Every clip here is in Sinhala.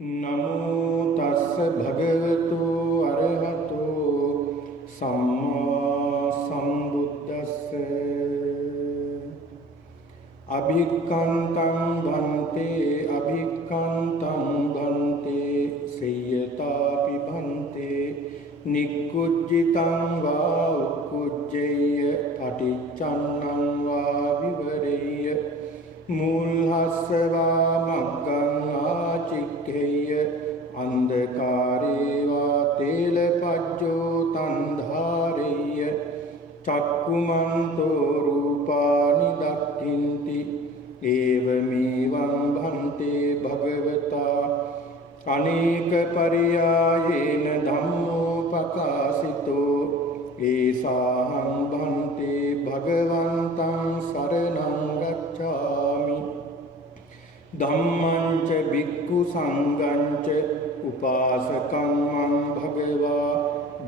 නමෝ තස්ස භගවතු අරහතෝ සම්මා සම්බුද්දස්ස අභික්ඛන්තං භන්තේ සේයතාපි භන්තේ නික්කුජ්ජිතං වා උක්කුජ්ජේය පටිච්චන්නං වා විවරේය මුල්හස්සවා මග්ගං ආචික්ඛේය අන්ධකාරේ වා තේලපජ්ජෝ තන්ධාරේය චක්කුමන්තෝ රූපානි දක්ඛින්ති ඒවමේවං භන්තේ භගවතා අනේක පරියායේන ධම්මෝ පකාසිතෝ ඒසාහං භන්තේ භගවන්තං සරණං ගච්ඡාමි ධම්මං ච භික්ඛු සංඝං ච උපාසකං මං භගවා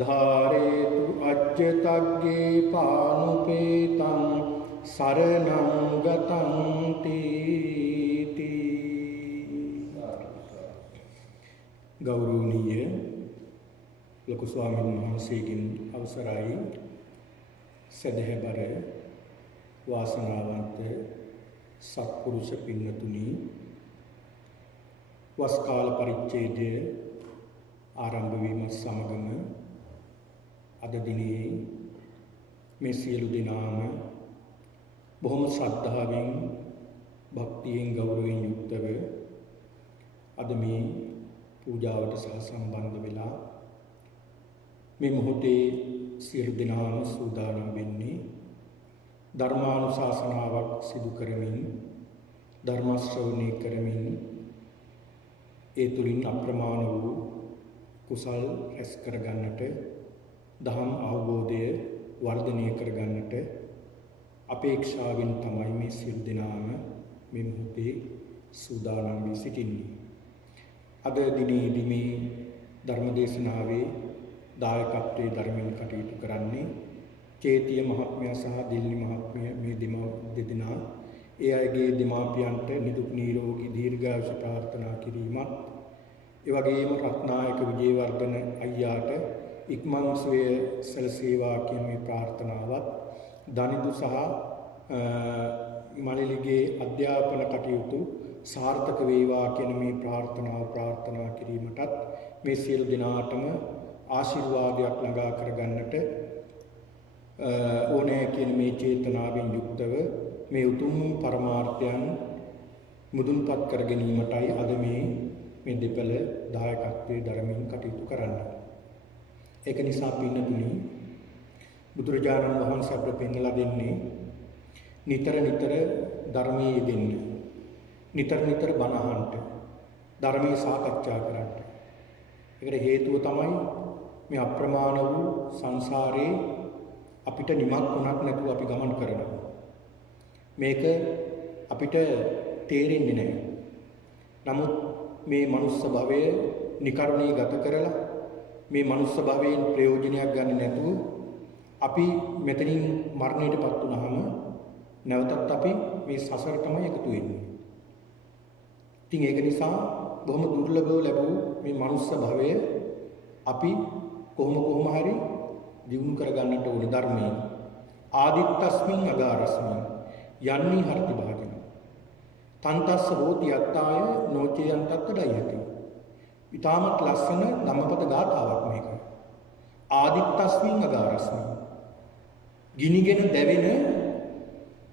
ධාරේතු අජ්ජතග්ගේ පානුපේතං සරණං ගතං තීති. ගෞරවනීය ලොකු ස්වාමීන් වහන්සේගෙන් අවසරයි සදහැබර වාසනාවන්ත සත්පුරුෂ පින්නතුනි, වස් කාල පරිච්ඡේදය ආරම්භ වීමත් සමගම අද දිනේ මේ සියලු දෙනාම බොහොම ශ්‍රද්ධාවෙන් භක්තියෙන් ගෞරවයෙන් යුක්තව අද මේ පූජාවට සහසම්බන්ධ වෙලා මේ මොහොතේ සියලු දෙනාම සූදානම් වෙන්නේ ධර්මානුශාසනාවක් සිදු කරමින් ධර්ම ශ්‍රවණය කරමින් ඒ තුලින් අප්‍රමාණ වූ කුසල් රැස් කරගන්නට, දහම් අවබෝධය වර්ධනය කරගන්නට අපේක්ෂාවෙන් තමයි මේ සියලු දෙනාම මේ මොහොතේ සූදානම් වී සිටින්නේ. අද දිනේදී මේ ධර්මදේශනාවේ දායකත්වයේ ධර්මයෙන් කටයුතු කරන්නේ චේතිය මහත්මයා සහ දිල්ලි මහත්මිය, මේ දෙදෙනා. ඒ අයගේ දෙමාපියන්ට නිදුක් නිරෝගී දීර්ඝායුෂ ප්‍රාර්ථනා කිරීමත්, ඒ වගේම රත්නායක විජේවර්ධන අයියාට ඉක්මන් සුවය සැලසේවා කියන මේ ප්‍රාර්ථනාවත්, දනිදු සහ මලිලිගේ අධ්‍යාපන කටයුතු සාර්ථක වේවා කියන මේ ප්‍රාර්ථනාව ප්‍රාර්ථනා කිරීමටත් මේ සියලු දෙනාටම ආශිර්වාදයක් ළඟා කරගන්නට ඕනෑ කියන මේ චේතනාවෙන් යුක්තව මේ උතුම් පරමාර්ථයන් මුදුන්පත් කර ගැනීමටයි අද මේ දෙපළ දායකත්වයේ ධර්මයෙන් කටයුතු කරන්නේ. ඒක නිසා පින්නතුනි, බුදුරජාණන් වහන්සේ අපට පෙන්වලා දෙන්නේ නිතර නිතර ධර්මයේ යෙදෙන්න, නිතර නිතර බණ අහන්න, ධර්මයේ සාකච්ඡා කරන්න. ඒකට හේතුව තමයි මේ අප්‍රමාණ වූ සංසාරේ අපිට නිමක් වුණක් නැතුව අපි ගමන් කරනවා. මේක අපිට තේරෙන්නේ නැහැ. නමුත් මේ මනුස්ස භවය නිකරුණේ ගත කරලා මේ මනුස්ස භවයෙන් ප්‍රයෝජනයක් ගන්න නැතුව අපි මෙතනින් මරණයටපත් වුනහම නැවතත් අපි මේ සසර තමයි එකතු වෙන්නේ. ඉතින් ඒක නිසා බොහොම දුර්ලභව ලැබූ මේ මනුස්ස භවය අපි කොහොම හරි දියුණු කරගන්නට ඕන ධර්මයෙන්. ආදිත්තස්මින් අගාරස්මින් යන්නි හර්ති භාජන තන්තස්ස හෝති යත්තාය නොචයන් තත්ත්වයති. ඊටමත් ලස්සන ධම්මපද ගාථාවක් මේක. ආදිත්තස්මින් අගාරස්මින්, ගිනිගෙන දැවෙන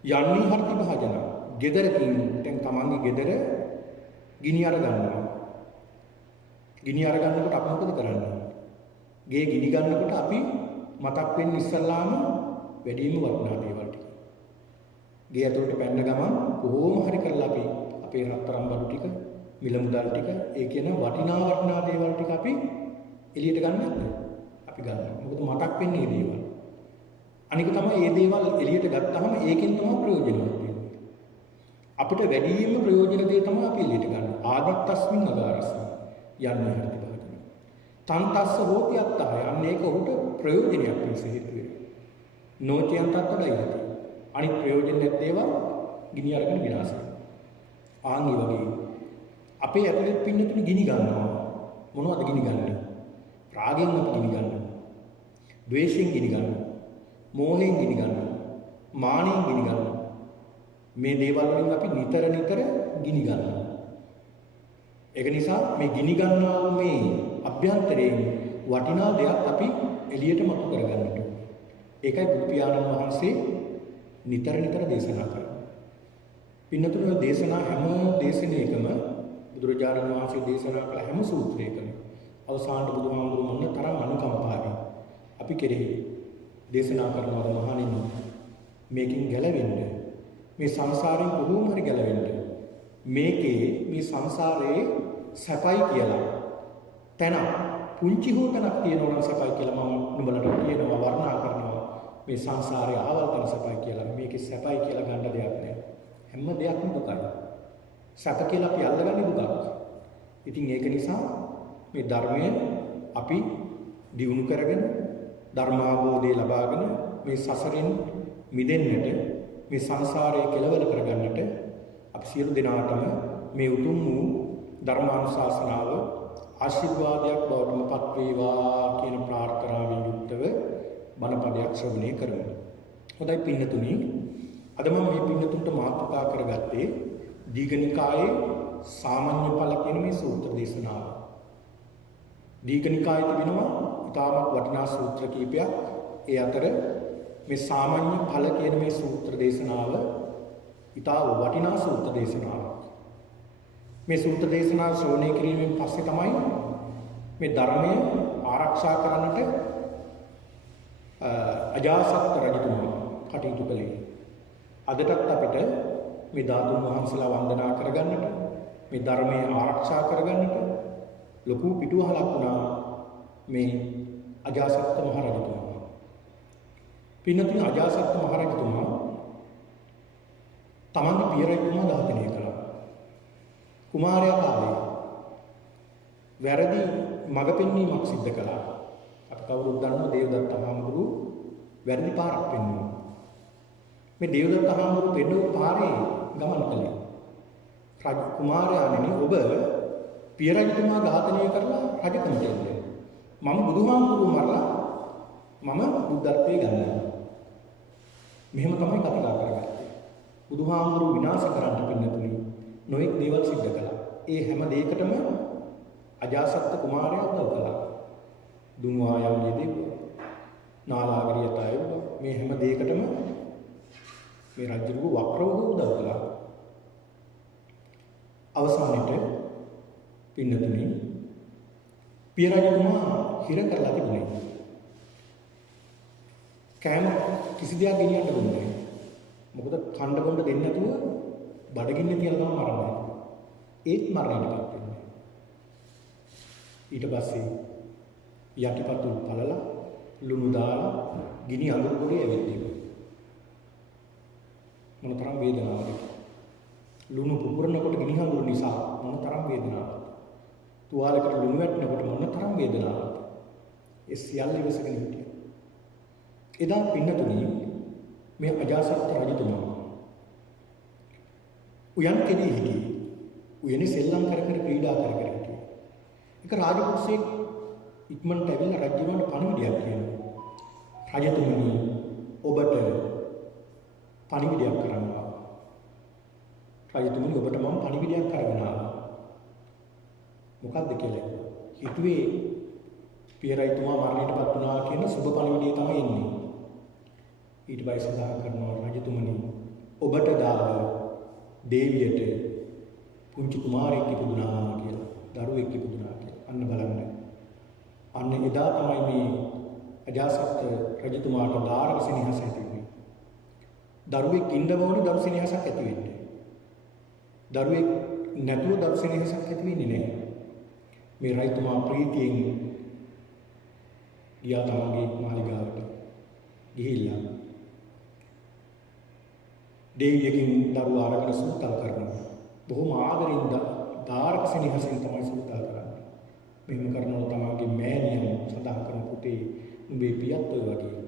යන්නි හර්ති භාජන, ගෙදරකින් දැන් තමන්ගේ ගෙදර ගිනි අර ගන්නවා. ගිනි අර ගන්නකොට අපි මොකද කරන්නේ? ගේ ගිනි ගන්නකොට අපි මතක් වෙන්නේ ඉස්සල්ලාම වැඩිම වටිනා දේවල් ටික. ගේ ඇතුළට පැන්න ගමන් කොහොම හරි කරලා අපි අපේ රත්තරන් බඩු ටික, මිල මුදල් ටික, ඒ කියන වටිනා දේවල් ටික අපි එළියට ගන්න නැද්ද? අපි ගන්නවා. මොකද මතක් වෙන්නේ මේ දේවල්. අනික තමයි මේ දේවල් එළියට ගත්තාම ඒකෙන් තමයි ප්‍රයෝජනවත් වෙන්නේ. අපිට වැඩිම ප්‍රයෝජන දේ තමයි අපි එළියට ගන්න. ආදිත්තස්මින් අගාරස්මින් යන්නේ හරිද බලන්න. තන්තස්ස හෝති අත්තාය, අන්න ඒක ඔහුට ප්‍රයෝජනයක් පිණිස හේතු වෙනවා. නොචයන් තත්ත්වයයි. අනිත් ප්‍රයෝජන නැත් ඒවා ගිනි අරගෙන විනාශ වෙනවා. ආන් වගේ අපේ ඇතුළේ පින්නතුනි ගිනි ගන්නවා. මොනවද ගිනි ගන්නේ? රාගයෙන් අපි ගිනි ගන්නවා. ද්වේෂයෙන් ගිනි ගන්නවා. මෝහයෙන් ගිනි ගන්නවා. මානෙන් ගිනි ගන්නවා. මේ දේවල් වලින් අපි නිතර ගිනි ගන්නවා. ඒක නිසා මේ ගිනි ගන්නා වූ මේ අභ්‍යන්තරයෙන් වටිනා දෙයක් අපි එළියට මතු කරගන්නට ඕනේ. ඒකයි බුදු පියාණන් වහන්සේ නිතර දේශනා කරන්නේ. පින්නතුනේ දේශනා හැම දේශනාවකම බුදුරජාණන් වහන්සේ දේශනා කළ හැම සූත්‍රයකම අවසානට බුදුහාමුදුරුවෝ මොන තරම් අනුකම්පාවෙන් අපි කෙරෙහි දේශනා කරනවාද මහණෙනි, මේකින් ගැලවෙන්න, මේ සංසාරයෙන් කොහොම හරි ගැලවෙන්න, මේකේ මේ සංසාරයේ සැපයි කියලා තැන පුංචි හෝ තැනක් තියෙනවා නම් සැපයි කියලා මම නුඹලට කියනවා, වර්ණනා කරනවා. මේ සංසාරයේ ආවල් තන සැපයි කියලා, මේකේ සැපයි කියලා ගන්න දෙයක් නැහැ. හැම දෙයක්ම දුකයි. සැප කියලා අපි අල්ලගන්නේ දුකක්. ඉතින් ඒක නිසා මේ ධර්මය අපි දියුණු කරගෙන ධර්මාවබෝධය ලබාගෙන මේ සසරින් මිදෙන්නට, මේ සංසාරයේ කෙලවර කරගන්නට අපි සියලු දෙනාටම මේ උතුම් වූ ධර්මානුශාසනාව ආශිර්වාදයක් බවට පත් වේවා කියන ප්‍රාර්ථනාවෙන් යුක්තව බණපදයක් ශ්‍රවණය කරමු. හොඳයි පින්නතුනි, අද මම මේ පින්නතුන්ට මාතෘකා කරගත්තේ දීඝනිකායේ සාමාන්‍ය ඵල කියන මේ සූත්‍ර දේශනාව. දීඝනිකායේ තිබෙනවා ඉතාමත් වටිනා සූත්‍ර කීපයක්. ඒ අතර මේ සාමාන්‍ය ඵල කියන මේ සූත්‍ර දේශනාව ඉතා වටිනා සූත්‍ර දේශනාවක්. මේ සූත්‍ර දේශනාව ශ්‍රවණය කිරීමෙන් පස්සේ තමයි මේ ධර්මය ආරක්ෂා කරන්නට අජාසත් රජතුමා කටයුතු කළේ. අදටත් අපිට මේ ධාතුන් වහන්සේලා වන්දනා කරගන්නට, මේ ධර්මය ආරක්ෂා කරගන්නට ලොකු පිටුවහලක් වුණා මේ අජාසත් මහ රජතුමා. පින්නතුනි, අජාසත් මහ රජතුමා තමන්ගේ පිය රජතුමා ඝාතනය කළා. කුමාරයා කාලේ වැරදි මඟ පෙන්වීමක් සිද්ධ කළා. අපි කවුරුත් දන්නවා දේවදත්ත හාමුදුරුවෝ වැරදි පාරක් පෙන්වුවා. මේ දේවදත්ත හාමුදුරුවෝ පෙන්වපු පාරේ ගමන් කළේ. රජ කුමාරයාණෙනි, ඔබ පිය රජතුමා ඝාතනය කරලා රජකමට එන්නේ. මම බුදුහාමුදුරුවෝ මරලා මම බුද්ධත්වයේ ගන්නවා. මෙහෙම තමයි කතා කරගත්තේ. බුදුහාමුදුරුවෝ විනාශ කරන්න පින්නතුනි නොඑක් දේවල් සිද්ධ කළා. ඒ හැම දෙයකටම අජාසත් කුමාරයා උදව් කළා. දුන්වායම් යෙදෙව්වා. නාලාගිරියට ආවා. මේ හැම දෙයකටම මේ රජුගේ වක්‍රව උදව් කළා. අවසානයේට පින්නතුනි පිය රජතුමා හිර කරලා තිබුණේ. කෑම කිසි දෙයක් ගෙනියන්න දුන්නේ නැහැ. මොකද කණ්ඩ බොණ්ඩ දෙන්නේ නැතුව බඩගින්න තියලා තමයි මරන්නේ. ඒත් මරණයටපත් වෙන්නේ. ඊට පස්සේ යටිපතුල් පළලා ලුණු දාලා ගිනි අඟුරු පොඩි ඇවිල්ලා. මොනතරම් වේදනාවක්ද? ලුණු පුපුරනකොට ගිනි අඟුරු නිසා මොනතරම් වේදනාවක්ද? තුවාලයකට ලුණු වැටෙනකොට මොනතරම් වේදනාවක්ද? ඒ සියල්ල ඉවසගෙන හිටියා. එදා පින්නතුනි මේ අජාසත් රජතුමා උයන් කෙදී හිටියේ. උයනේ සෙල්ලම් කර ක්‍රීඩා කර හිටියේ. එක රාජපුරුෂයෙක් ඉක්මනට ඇවිල්ලා රජුන්ට පණිවිඩයක් කියනවා. රජතුමනි, ඔබට පණිවිඩයක් කරන්න ආවා. රජතුමනි, ඔබට මම පණිවිඩයක් කරගෙන ආවා. මොකක්ද කියලා හිතුවේ පිය රජතුමා මරණයටපත් වුණා කියන සුබ පණිවිඩය තමයි එන්නේ. ඊට පස්සේ සඳහන් කරනවා, රජතුමනි, ඔබට දාව දේවියට පුංචි කුමාරයෙක් ඉපදුනා කියලා, දරුවෙක් ඉපදුනා කියලා. අන්න බලන්න. අන්න එදා තමයි මේ අජාසත් රජතුමාට දාරක සෙනෙහස ඇති වුණේ. දරුවෙක් ඉන්න ඕනේ දරු සෙනෙහසක් ඇති වෙන්නේ. දරුවෙක් නැතුව දරු සෙනෙහසක් ඇති වෙන්නේ නැහැ. මේ රජතුමා ප්‍රීතියෙන් ගියා තමන්ගේ මාලිගාවට. ගිහිල්ලා දෙවියකින් දරුවා අරගෙන සූතල් කරනවා. බොහොම ආදරෙන් දාරක සෙනෙහසෙන් තමයි සූතල් කරන්නේ. මෙහෙම කරනවා තමන්ගේ මෑණියන් සඳහන් කරන පුතේ, නුඹේ පියත් ඔය වගේ.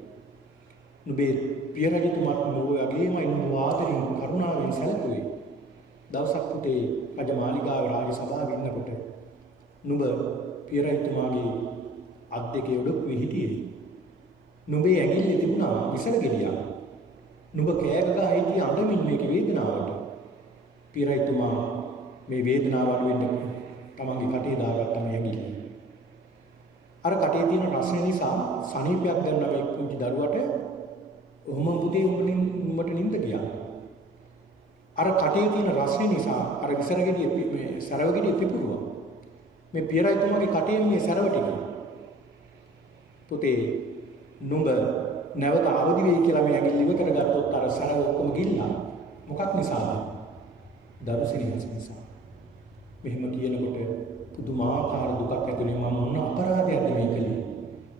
නුඹේ පිය රජතුමාත් ඔය වගේමයි නුඹ ආදරෙන් කරුණාවෙන් සැලකුවේ. දවසක් පුතේ රජමාලිගාවේ රාජ සභාවේ ඉන්නකොට නුඹ පිය රජතුමාගේ අත් දෙකේ උඩ විහිටියේ. නුඹේ ඇඟිල්ලේ තිබුණා විසල ගෙඩියක්. නුඹ කෑ ගහලා හිටියේ අඬමින් මේක වේදනාවට. පිය රජතුමා මේ වේදනාව අඩු වෙන්න තමන්ගේ කටේ දාගත්තා මේ ඇඟිල්ල. අර කටේ තියෙන රසය නිසා සනීපයක් ගන්න මේ පුංචි දරුවට ඔහොම පුතේ උඹට නිින්ද ගියා. අර කටේ තියෙන රසය නිසා අර විසර ගෙඩිය මේ සරව ගෙඩිය පිපුරුවා. මේ පිය රජතුමාගේ කටේ මේ සරව ටික. පුතේ නුඹ නැවත අවදි වෙයි කියලා මේ ඇඟිල්ල ඉව කරගත්තොත් අර සරව ඔක්කොම ගිල්ලා මොකක් නිසාද? දරුසිනිහස නිසා. මෙහෙම කියනකොට පුදුමාකාර දුකක් ඇතිවෙන මම මොන අපරාධයක්ද මේ කළේ?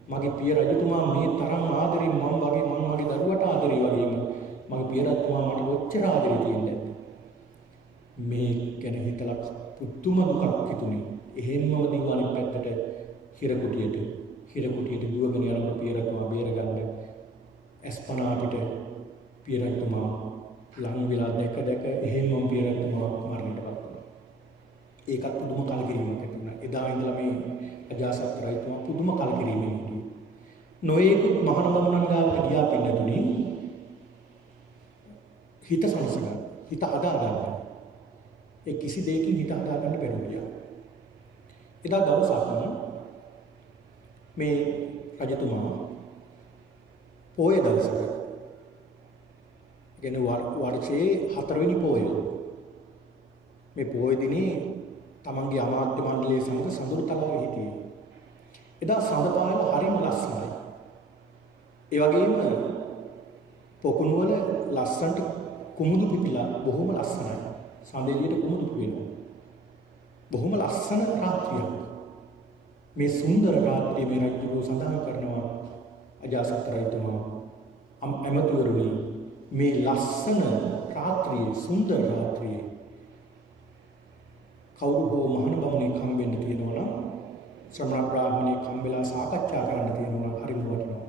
මගේ පිය රජතුමා මේ තරම් ආදරෙන් මම මගේ දරුවට ආදරේ වගේම මගේ පිය රජතුමා මට ඔච්චර ආදරේ තියෙන්නේ. මේ ගැන හිතලා පුදුම දුකක් හිතුනේ. එහෙම්ම වදින අනිත් පැත්තට හිරකුටියට දුවගෙන යන පිය රජතුමා බේරගන්න ඇස්පනා අපිට පිය රජතුමා ලං වෙලා දැක එහෙම්ම පිය රජතුමා මරණයටපත් වුණා. ඒකත් පුදුම කලකිරීමක් ඇති වුණා. එදා ඉඳලා මේ අජාසත් රජතුමා පුදුම කලකිරීමෙන් හිටියේ. නොයෙකුත් මහාන බමුණන් ගාවට ගියා පින්නතුනේ. හිත සංසිඳා. හිත හදාගන්න. ඒ කිසි දෙයකින් හිත හදාගන්න බැරුව ගියා. එදා දවසක් මේ රජතුමා පොය දවසක කියන්නේ වර්ෂයේ 4 වෙනි පොය. මේ පොය දිනේ තමන්ගේ අමාත්‍ය මණ්ඩලයේ සමග සඳුරු තලාවේ හිටියේ. එදා සඳ පායල හරිම ලස්සනයි. ඒ වගේම පොකුණු වල ලස්සනට කුමුදු පිපිලා බොහොම ලස්සනයි. සඳෙලියට කුමුදු පිපෙනවා. බොහොම ලස්සන රාත්‍රියක්. මේ සුන්දර රාත්‍රියේ මේ රජු සඳහන් කරනවා අජාසත් රජතුමා ඇමතිවරුනි මේ ලස්සන රාත්‍රියේ සුන්දර රාත්‍රියේ කවුරු හෝ මහාන බමුණෙක් හම්බෙන්න තියෙනවා නම් ශ්‍රමණ බ්‍රාහ්මණෙක් හම්බෙලා සාකච්ඡා කරන්න තියෙනවා නම් හරිම වටිනවා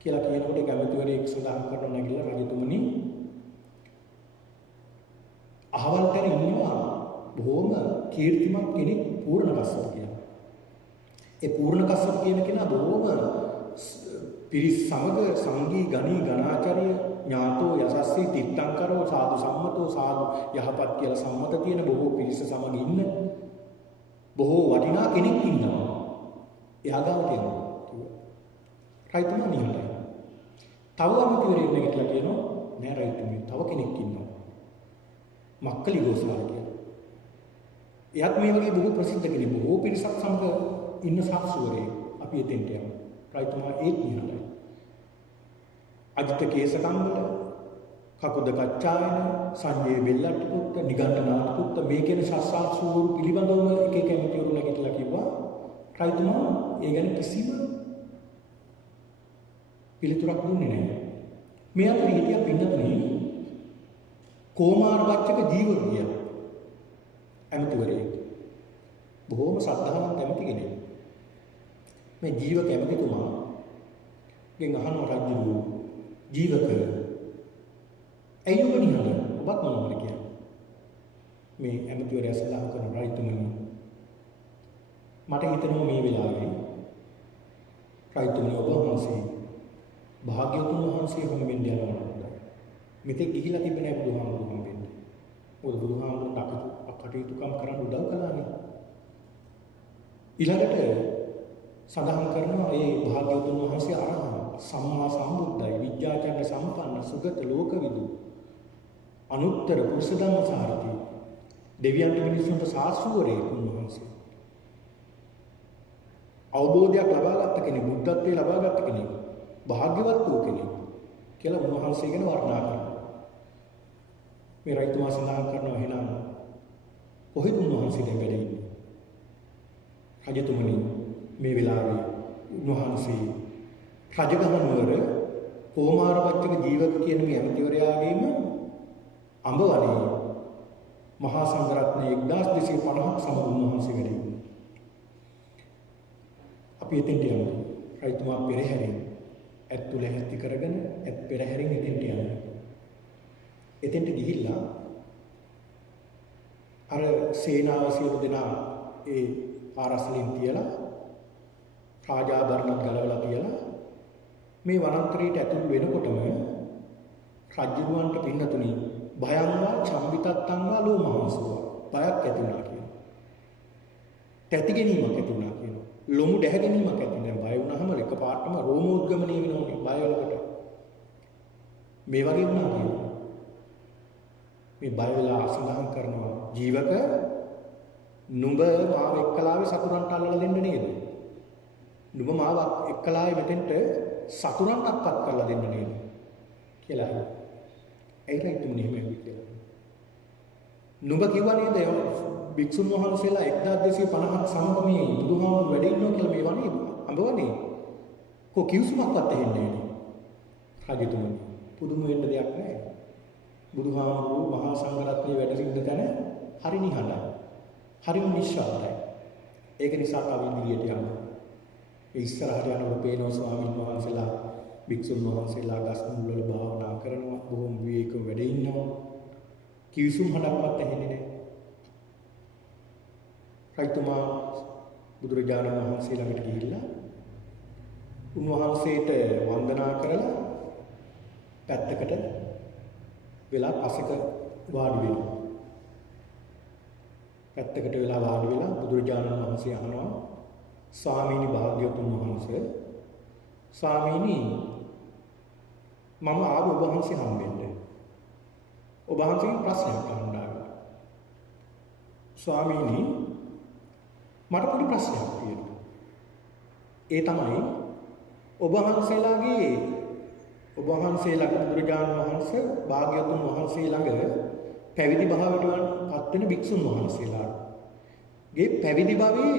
කියලා කියනකොට ඇමතිවරයෙක් සඳහන් කරනවා නැගිලා රජතුමනි අහවල් තැන ඉන්නවා බොහොම කීර්තිමත් කෙනෙක් පූර්ණ කස්සප කියලා. ඒ පූර්ණ කස්සප කියන කෙනා බොහොම පිරිස් සමග සංගී ගණී ගණාචාර්ය ඥාතෝ යසස්සී තිත්තංකරෝ සාදු සම්මතෝ සාදු යහපත් කියලා සම්මත තියෙන බොහෝ පිරිස සමග ඉන්න බොහෝ වටිනා කෙනෙක් ඉන්නවා. එයා ගාව තියෙනවා කිව්වා. රයිතුමා නිහඬයි. තව අමුතිවරයෙක් නැගිටලා කියනවා නෑ රයිතුමනි තව කෙනෙක් ඉන්නවා. මක්කලි ගෝසාල කියලා. එයාත් මේ වගේ බොහෝ ප්‍රසිද්ධ කෙනෙක් බොහෝ පිරිසක් සමග ඉන්න සාක්ෂුවරේ අපි එතෙන්ට යමු. රයිතුමා ඒත් නිහඬයි. අජිත කේසකම්බල කකුද කච්චායන සංජය බෙල්ලට්ටුපුත්ත නිගණ්ඨනාථපුත්ත මේ කියන ශාස්ත්‍රාර්ථූරු පිළිබඳවම එක එක ඇමතිවරු නැගිටලා කිව්වා රයිතුමා ඒ ගැන කිසිම පිළිතුරක් දුන්නේ නැහැ. මේ අතර හිටියා පින්නතුනේ කෝමාරවච්චක ජීවර්ගිය ඇමතිවරයෙක්. බොහෝම ශ්‍රද්ධාවන්ත ඇමති කෙනෙක්. මේ ජීවක ඇමතිතුමා ගෙන් අහනවා රජු ජීවක ඇයි ඔබ නිහඬ? ඔබත් මොනවද කියන්නේ? මේ ඇමතිවරයා සඳහන් කරන රජතුමනි මට හිතෙනවා මේ වෙලාවේ රජතුමනි ඔබ වහන්සේ භාග්‍යවතුන් වහන්සේ හම්බෙන්න යනවා. මෙතෙක් ගිහිලා තිබෙන්නේ නැහැ බුදුහාමුදුරුවෝ හම්බෙන්න. මොකද බුදුහාමුදුරුවෝ කටයුතුකම් කරන්න උදව් කළානේ. ඊළඟට සඳහන් කරනවා මේ භාග්‍යවතුන් වහන්සේ අරහං සම්මා සම්බුද්ධයි විද්‍යාචර්ය සම්පන්න සුගත ලෝකවිදු අනුත්තර පුරුෂ ධම්මසාරති දෙවියන්ට මිනිසුන්ට සාස්ෘවරේ උන්වහන්සේ අවබෝධයක් ලබාගත් කෙනෙක් බුද්ධත්වයේ ලබාගත් කෙනෙක් භාග්‍යවත් වූ කෙනෙක් කියලා උන්වහන්සේ ගැන වර්ණනා කරනවා. මේ රයිතුමා සඳහන් කරනවා එහෙනම් කොහෙද උන්වහන්සේ දැන් වැඩ ඉන්නේ? රජතුමනි මේ වෙලාවේ උන්වහන්සේ රජගහනුවර කෝමාරවච්චක ජීවක කියන මේ ඇමතිවරයාගේම අඹවනේ මහා සංඝරත්නය 1250ක් සමග උන්වහන්සේ වැඩ ඉන්නේ. අපි එතෙන්ට යමු. රජතුමා පෙරහැරින් ඇත්තුල හැස්ති කරගෙන පෙරහැරින් එතෙන්ට යනවා. එතෙන්ට ගිහිල්ලා අර සේනාව සියලු දෙනා ඒ ආරස්ලින් තියලා රාජාභරණත් ගලවලා තියලා මේ වනාන්තරයට ඇතුල් වෙනකොටම රජුවන්ට පින්නතුණි භයංවා චම්බිතත්තංවා ලෝමහංසුවා බයක් ඇති වුණා කියනවා. තැති ගැනීමක් ඇති වුණා කියනවා. ලොමු දැහැ ගැනීමක් ඇති වෙනවා. බය වුණාම එකපාරටම රෝමෝද්ගමනය වෙනවනේ බය වෙනකොට. මේ වගේ වුණා කියනවා. මේ බය වෙලා අසඳහන් කරනවා ජීවක නුඹ මාව එක්කලාවේ සතුරන්ට අල්ලලා දෙන්න නේද? නුඹ මාව එක්කලාවේ මෙතෙන්ට සතුරන්ට අත්පත් කරලා දෙන්න නේද? කියලා අහනවා. ඒ රයිතුමනි එහෙම කියලා. නුඹ කිව්වා නේද භික්ෂුන් වහන්සේලා 1250ක් සමග මේ බුදුහාමුදුරු වැඩ ඉන්නවා කියලා මේ වනේ අඹවනේ. කො කිව්සුමක්වත් ඇහෙන්නේ නැහැ. රජතුමනි පුදුම වෙන්න දෙයක් නැහැ. බුදුහාමුදුරු මහා සංඝරත්නයේ වැඩ සිටින තැන හරි නිහඬයි. හරිම නිශ්ශබ්දයි. ඒක නිසා තව ඉදිරියට යනවා. ඒ ඉස්සරහට යනකොට පේනවා ස්වාමීන් වහන්සේලා භික්ෂුන් වහන්සේලා ගස් මුල් වල භාවනා කරනවා. බොහොම විවේකව වැඩ ඉන්නවා. කිවිසුම් හඩක්වත් ඇහෙන්නේ නැහැ. රජතුමා බුදුරජාණන් වහන්සේ ළඟට ගිහිල්ලා උන්වහන්සේට වන්දනා කරලා පැත්තකට වෙලා පසෙක වාඩි වෙනවා. පැත්තකට වෙලා වාඩි වෙලා බුදුරජාණන් වහන්සේ අහනවා ස්වාමීනි භාග්‍යවතුන් වහන්සේ ස්වාමීනි මම ආව ඔබ වහන්සේ හම්බෙන්න. ඔබ වහන්සේගෙන් ප්‍රශ්නයක් අහන්න ආවා. ස්වාමීනි මට පොඩි ප්‍රශ්නයක් තියෙනවා. ඒ තමයි ඔබ වහන්සේලාගේ බුදුරජාණන් වහන්සේ භාග්‍යවතුන් වහන්සේ ළඟ පැවිදි භාවයට පත් වෙන භික්ෂුන් වහන්සේලාගේ පැවිදි භාවයේ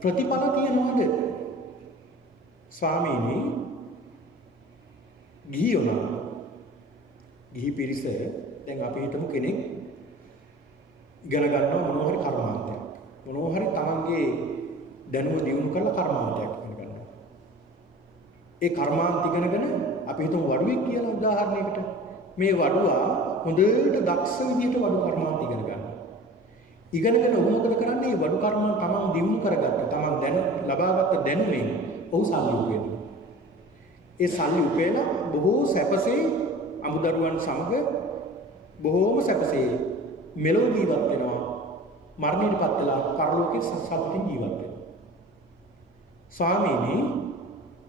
ප්‍රතිඵල තියනවාද? ස්වාමීනි ගිහි පිරිස දැන් අපි හිතමු කෙනෙක් ඉගෙන ගන්නවා මොනවා හරි කර්මාන්තයක්. මොනවා හරි තමන්ගේ දැනුම දියුණු කරලා කර්මාන්තයක් ඉගෙන ගන්නවා. ඒ කර්මාන්ත ඉගෙනගෙන අපි හිතමු වඩුවෙක් කියලා උදාහරණයකට මේ වඩුවා හොඳට දක්ෂ විදිහට වඩු කර්මාන්ත ඉගෙන ගන්නවා. ඉගෙනගෙන ඔහු මොකද කරන්නේ? මේ වඩු කර්මාන්ත තමන් දියුණු කරගත්ත තමන් ලබාගත් දැනුමෙන් ඔහු සල්ලි උපයනවා. ඒ සල්ලි උපයලා බොහෝ සැපසේ අමුදරුවන් සමග බොහෝම සැපසේ මෙලොව ජීවත් වෙනවා. මරණයටපත් වෙලා පරලෝකයේ සතුටින් ජීවත් වෙනවා. ස්වාමීනි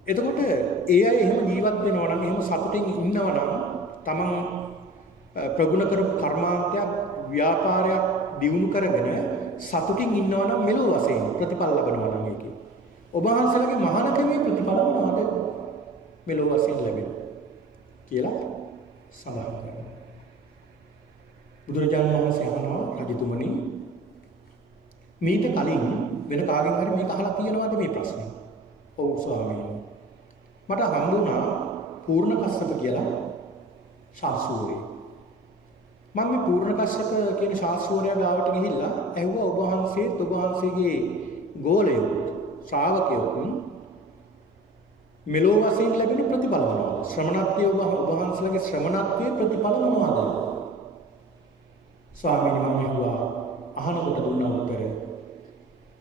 එතකොට ඒ අය එහෙම ජීවත් වෙනවා නම් එහෙම සතුටින් ඉන්නවා නම් තමන් ප්‍රගුණ කරපු කර්මාන්තයක් ව්‍යාපාරයක් දියුණු කරගෙන සතුටින් ඉන්නවා නම් මෙලොව වශයෙන් ප්‍රතිඵල ලබනවා නම් ඒකේ ඔබ වහන්සේලාගේ මහානකමේ ප්‍රතිඵල මොනවද මෙලොව වශයෙන් ලැබෙන්නේ කියලා සඳහන් කරනවා. බුදුරජාණන් වහන්සේ අහනවා රජතුමනි මීට කලින් වෙන කාගෙන් හරි මේක අහලා තියෙනවද මේ ප්‍රශ්නේ? ඔව් ස්වාමීනි. මට හම්බුණා පූර්ණ කස්සප කියලා ශාස්ත්‍රූරේ. මම මේ පූර්ණ කස්සප කියන ශාස්ත්‍රූරයා ගාවට ගිහිල්ලා ඇහුවා ඔබ වහන්සේගේ ගෝලයෝ ශ්‍රාවකයෝ මෙලෝ වශයෙන් ලැබෙන ප්‍රතිඵල මොනවාද? ශ්‍රමණත්වයේ ඔබ වහන්සේලාගේ ශ්‍රමණත්වයේ ප්‍රතිඵල මොනවාද? ස්වාමීනි මම ඇහුවා අහනකොට දුන්නා උත්තර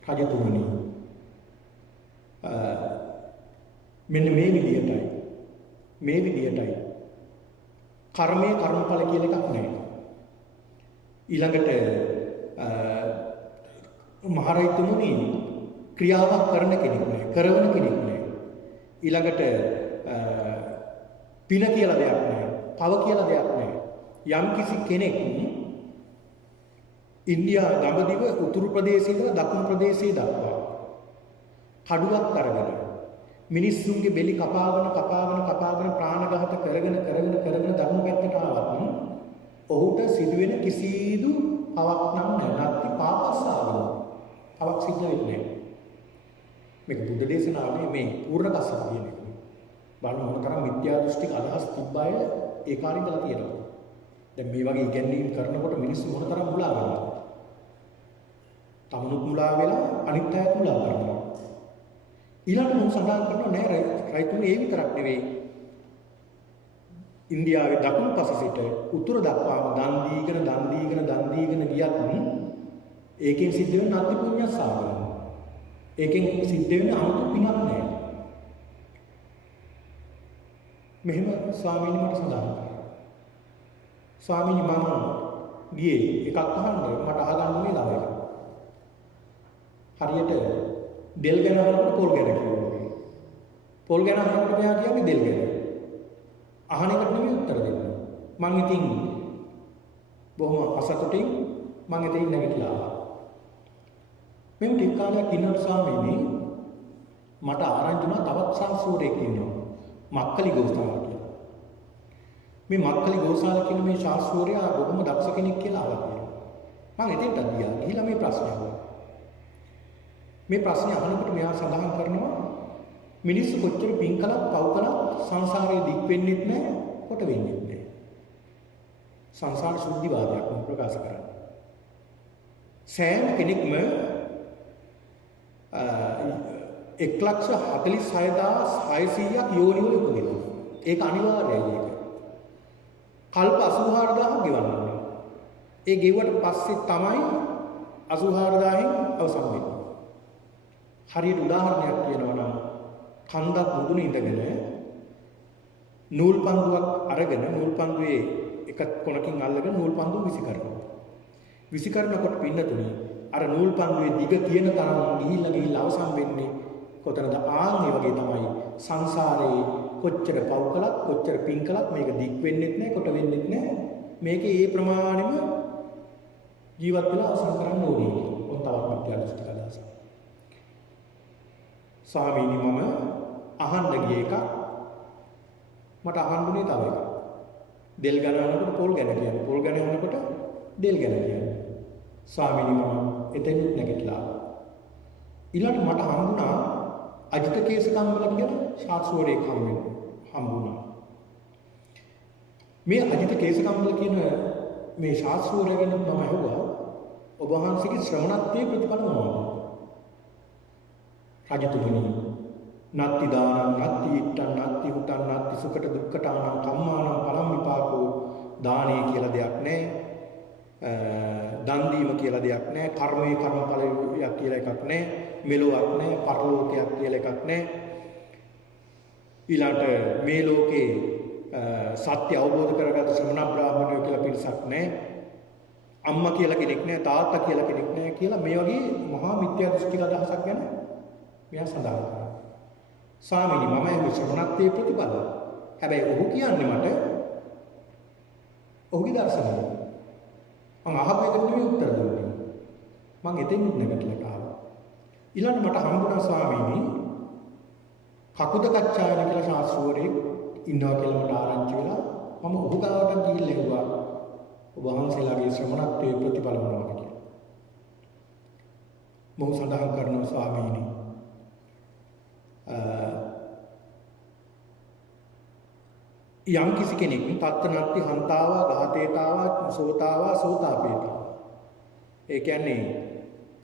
රජතුමනි මෙන්න මේ විදියටයි කර්මයේ කර්මඵල කියලා එකක් නැහැ. ඊළඟට මහරජතුමනි ක්‍රියාවක් කරන කෙනෙක් නැහැ, කරන කෙනෙක් නැහැ. ඊළඟට පින කියලා දෙයක් නැහැ, පව කියලා දෙයක් නැහැ. යම් කිසි කෙනෙක් ඉන්දියා දඹදිව උතුරු ප්‍රදේශයේ ඉඳලා දකුණු ප්‍රදේශයේ දක්වා කඩුවක් අරගෙන මිනිස්සුන්ගේ බෙලි කපාගෙන ප්‍රාණඝාත කරගෙන දකුණු පැත්තට ආවත් ඔහුට සිදුවෙන කිසිදු පවක් නම් නැත්නම් පාපස්සාවන පවක් සිද්ධ වෙන්නේ නැහැ. මේක බුද්ධ දේශනාවේ මේ පූර්ණ කස්සප කියන එක. බලන්න මොනතරම් මිත්‍යා දෘෂ්ටික අදහස් තිබ්බාය ඒ කාර්යය කරලා තියෙනවා. දැන් මේ වගේ ඉගැන්වීම් කරනකොට මිනිස්සු මොනතරම් මුලා වෙනවද? තමනුත් මුලා වෙලා අනිත් අයත් මුලා කරනවා. ඊළඟට මම සඳහන් කරනවා නෑ රයිතුනේ ඒ විතරක් නෙවෙයි. ඉන්දියාවේ දකුණු පස සිට උතුර දක්වාම දන් දීගෙන ගියත් ඒකෙන් සිද්ධ වෙන නත්ති පුඤ්ඤ සාගරය. ඒකෙන් සිද්ධ වෙන 아무තු පිනක් නැහැ. මෙහෙම ස්වාමීනි මට සඳහන් කරා. ස්වාමීනි මම ගියේ එකක් අහන්න මට අහගන්න මේ ළම එක. හරියට දෙල් ගැන අහනකොට පොල් ගැන කියනවා. පොල් ගැන අහනකොට මෙයා කියන්නේ දෙල් ගැන. අහන එකට නෙමෙයි උත්තර දෙන්නේ. මං ඉතින් බොහොම අසතුටින් මං එතනින් නැගිටලා ආවා. මේ ටික කාලයක් ඉන්නකොට ස්වාමීනි මට ආරංචි වුණා තවත් ශාස්ත්‍රූරෙක් ඉන්නවා. මක්කලි ගෝසාල කියලා. මේ මක්කලි ගෝසාල කියන මේ ශාස්ත්‍රූරයා බොහොම දක්ෂ කෙනෙක් කියලා ආවා කියලා. මං එතෙන්ට ගියා. ගිහිලා මේ ප්‍රශ්න අහුවා. මේ ප්‍රශ්නේ අහනකොට මෙයා සඳහන් කරනවා මිනිස්සු කොච්චර පින් කළත් පව් කළත් සංසාරේ දික් වෙන්නේ නැහැ කොට වෙන්නේ නැහැ. සංසාර සුද්ධිවාදයක් ප්‍රකාශ කරන්නේ. සෑම කෙනෙක්ම 1,46,600ක් යෝනිවල උපදිනවා. ඒක අනිවාර්යයි ඒක. කල්ප 84000ක් ගෙවන්න ඕනේ. ඒ ගෙවුවට පස්සේ තමයි 84000න් අවසන් වෙන්නේ. හරියට උදාහරණයක් කියනවා නම් කන්දක් මුදුනේ ඉඳගෙන නූල් පන්දුවක් අරගෙන නූල් පන්දුවේ එක කොනකින් අල්ලගෙන නූල් පන්දුව විසි කරනවා. විසි කරනකොට පින්නතුනේ අර නූල් පන්දුවේ දිග තියෙන තරම් ගිහිල්ලා අවසන් වෙන්නේ කොතනද? ආන්නේ වගේ තමයි සංසාරේ කොච්චර පව් කළත් කොච්චර පින් කළත් මේක දික් වෙන්නෙත් නැහැ කොට වෙන්නෙත් නැහැ. මේකේ ඒ ප්‍රමාණෙම ජීවත් වෙලා අවසන් කරන්න ඕනේ. ඔන්න තවත් මිත්‍යා දෘෂ්ටික අදහසක්. ස්වාමීනි මම අහන්න ගිය එක මට අහන්නුනේ තව එකක්. දෙල් ගණනකට පොල් ගැන කියන්නේ. පොල් ගැන යනකොට දෙල් ගැන කියන්නේ. ස්වාමීනි මම එතෙන් නැගිටලා. ඊළඟට මට හම්බුණා අජිත කේසකම්බල කියන ශාස්ත්‍රෝරේ හම්බුණා. මේ අජිත කේසකම්බල කියන මේ ශාස්ත්‍රෝරය ගැන මම අහුවා ඔබ වහන්සේගේ ශ්‍රවණත්වයේ ප්‍රතිඵල මොනවද? රජතුමනි නත්ති දානං නත්ති ඉත්තං නත්ති උතං නත්ති සුකට දුක්කටානං කම්මානං පරම් විපාකෝ දානේ කියලා දෙයක් නැහැ. දන් දීම කියලා දෙයක් නැහැ. කර්මයේ කර්මඵලයක් කියලා එකක් නැහැ. මෙලොවක් නැහැ. පරලෝකයක් කියලා එකක් නැහැ. ඊළඟට මේ ලෝකේ සත්‍ය අවබෝධ කරගත්ත ශ්‍රමණ බ්‍රාහ්මණයෝ කියලා පිරිසක් නැහැ. අම්මා කියලා කෙනෙක් නැහැ. තාත්තා කියලා කෙනෙක් නැහැ කියලා මේ වගේ මහා මිත්‍යා දෘෂ්ටික අදහසක් ගැන මෙයා සඳහන් කරා. ස්වාමීනි මම මේ ශ්‍රවණත්වයේ ප්‍රතිඵල. හැබැයි ඔහු කියන්නේ මට ඔහුගේ දර්ශනය. මම අහපු එකට නෙමෙයි උත්තර දුන්නේ. මම එතෙන් නැගිටලා ආවා. ඊළඟ මට හම්බුණා ස්වාමීනි කකුද කච්චායන කියලා ශාස්ත්‍රවරයෙක් ඉන්නවා කියලා මට ආරංචි වෙලා මම ඔහු ගාවට ගිහිල්ලා ඉවුවා. ඔබ වහන්සේලාගේ ශ්‍රමණත්වයේ ප්‍රතිඵල මොනවද කියලා. මොහු සඳහන් කරනවා ස්වාමීනි යම් කිසි කෙනෙක් තත්තනත්ති හන්තාවා ඝාතේතාවා සෝතාවා සෝතාපේතා. ඒ කියන්නේ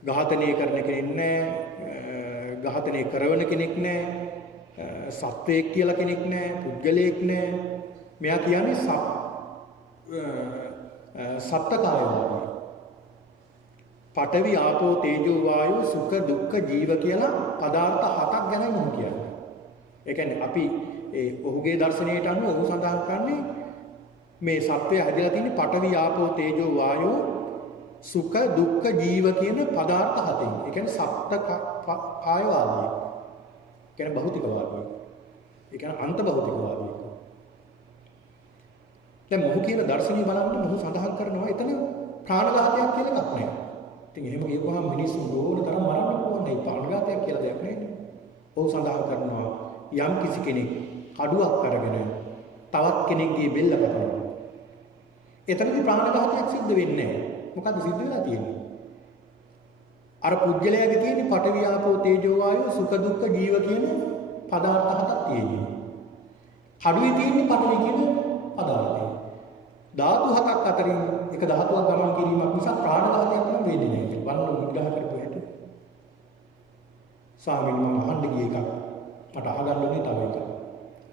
ඝාතනය කරන කෙනෙක් නැහැ, ඝාතනය කරන කෙනෙක් නැහැ, සත්වයෙක් කියලා කෙනෙක් නැහැ, පුද්ගලයෙක් නැහැ. මෙයා කියන්නේ සත්ත්වකායෝ. පඨවි ආපෝ තේජෝ වායෝ සුඛ දුක්ඛ ජීව කියලා පදාර්ථ හතක් ගැන මොහු කියන්නේ. ඒ කියන්නේ අපි ඔහුගේ දර්ශනයට අනුව ඔහු සඳහන් කරන්නේ මේ සත්වය හැදලා තියෙන්නේ පඨවි ආපෝ තේජෝ වායෝ සුඛ දුක්ඛ ජීව කියන පදාර්ථ හතෙන්. ඒ කියන්නේ සත්ත්ව කායවාදී. ඒ කියන්නේ භෞතිකවාදී. ඒ කියන්නේ අන්ත භෞතිකවාදී. දැන් මොහු කියන දර්ශනය බලන්න මොහු සඳහන් කරනවා එතන ප්‍රාණඝාතයක් කියලා එකක් නෑ. ඉතින් එහෙම කියවහම මිනිස්සු ඕන තරම් මරන්න පුළුවන් නේ. ප්‍රාණඝාතයක් කියලා දෙයක් නෑ. ඔහු සඳහන් කරනවා යම් කිසි කෙනෙක් කඩුවක් අරගෙන තවත් කෙනෙක්ගේ බෙල්ල කපනවා. එතනදී ප්‍රාණඝාතයක් සිද්ධ වෙන්නේ නැහැ. මොකද සිද්ධ වෙලා තියෙන්නේ? අර පුජ්‍යලයාගේ තියෙන පඨවි ආපෝ තේජෝ වායෝ සුඛ දුක්ඛ ජීව කියන පදාර්ථ හතක් තියෙනවා. කඩුවේ තියෙන පඨවි කියන පදාර්ථය. ධාතු හතක් අතරින් එක ධාතුවක් ගමන් කිරීමක් නිසා ප්‍රාණඝාතයක් නම් වෙන්නේ නැහැ. වන්න විග්‍රහ කරපු හැටි. ස්වාමීන් වහන්සේ අහන්න ගිය එකක් මට අහගන්න ඕනේ තව එකක්.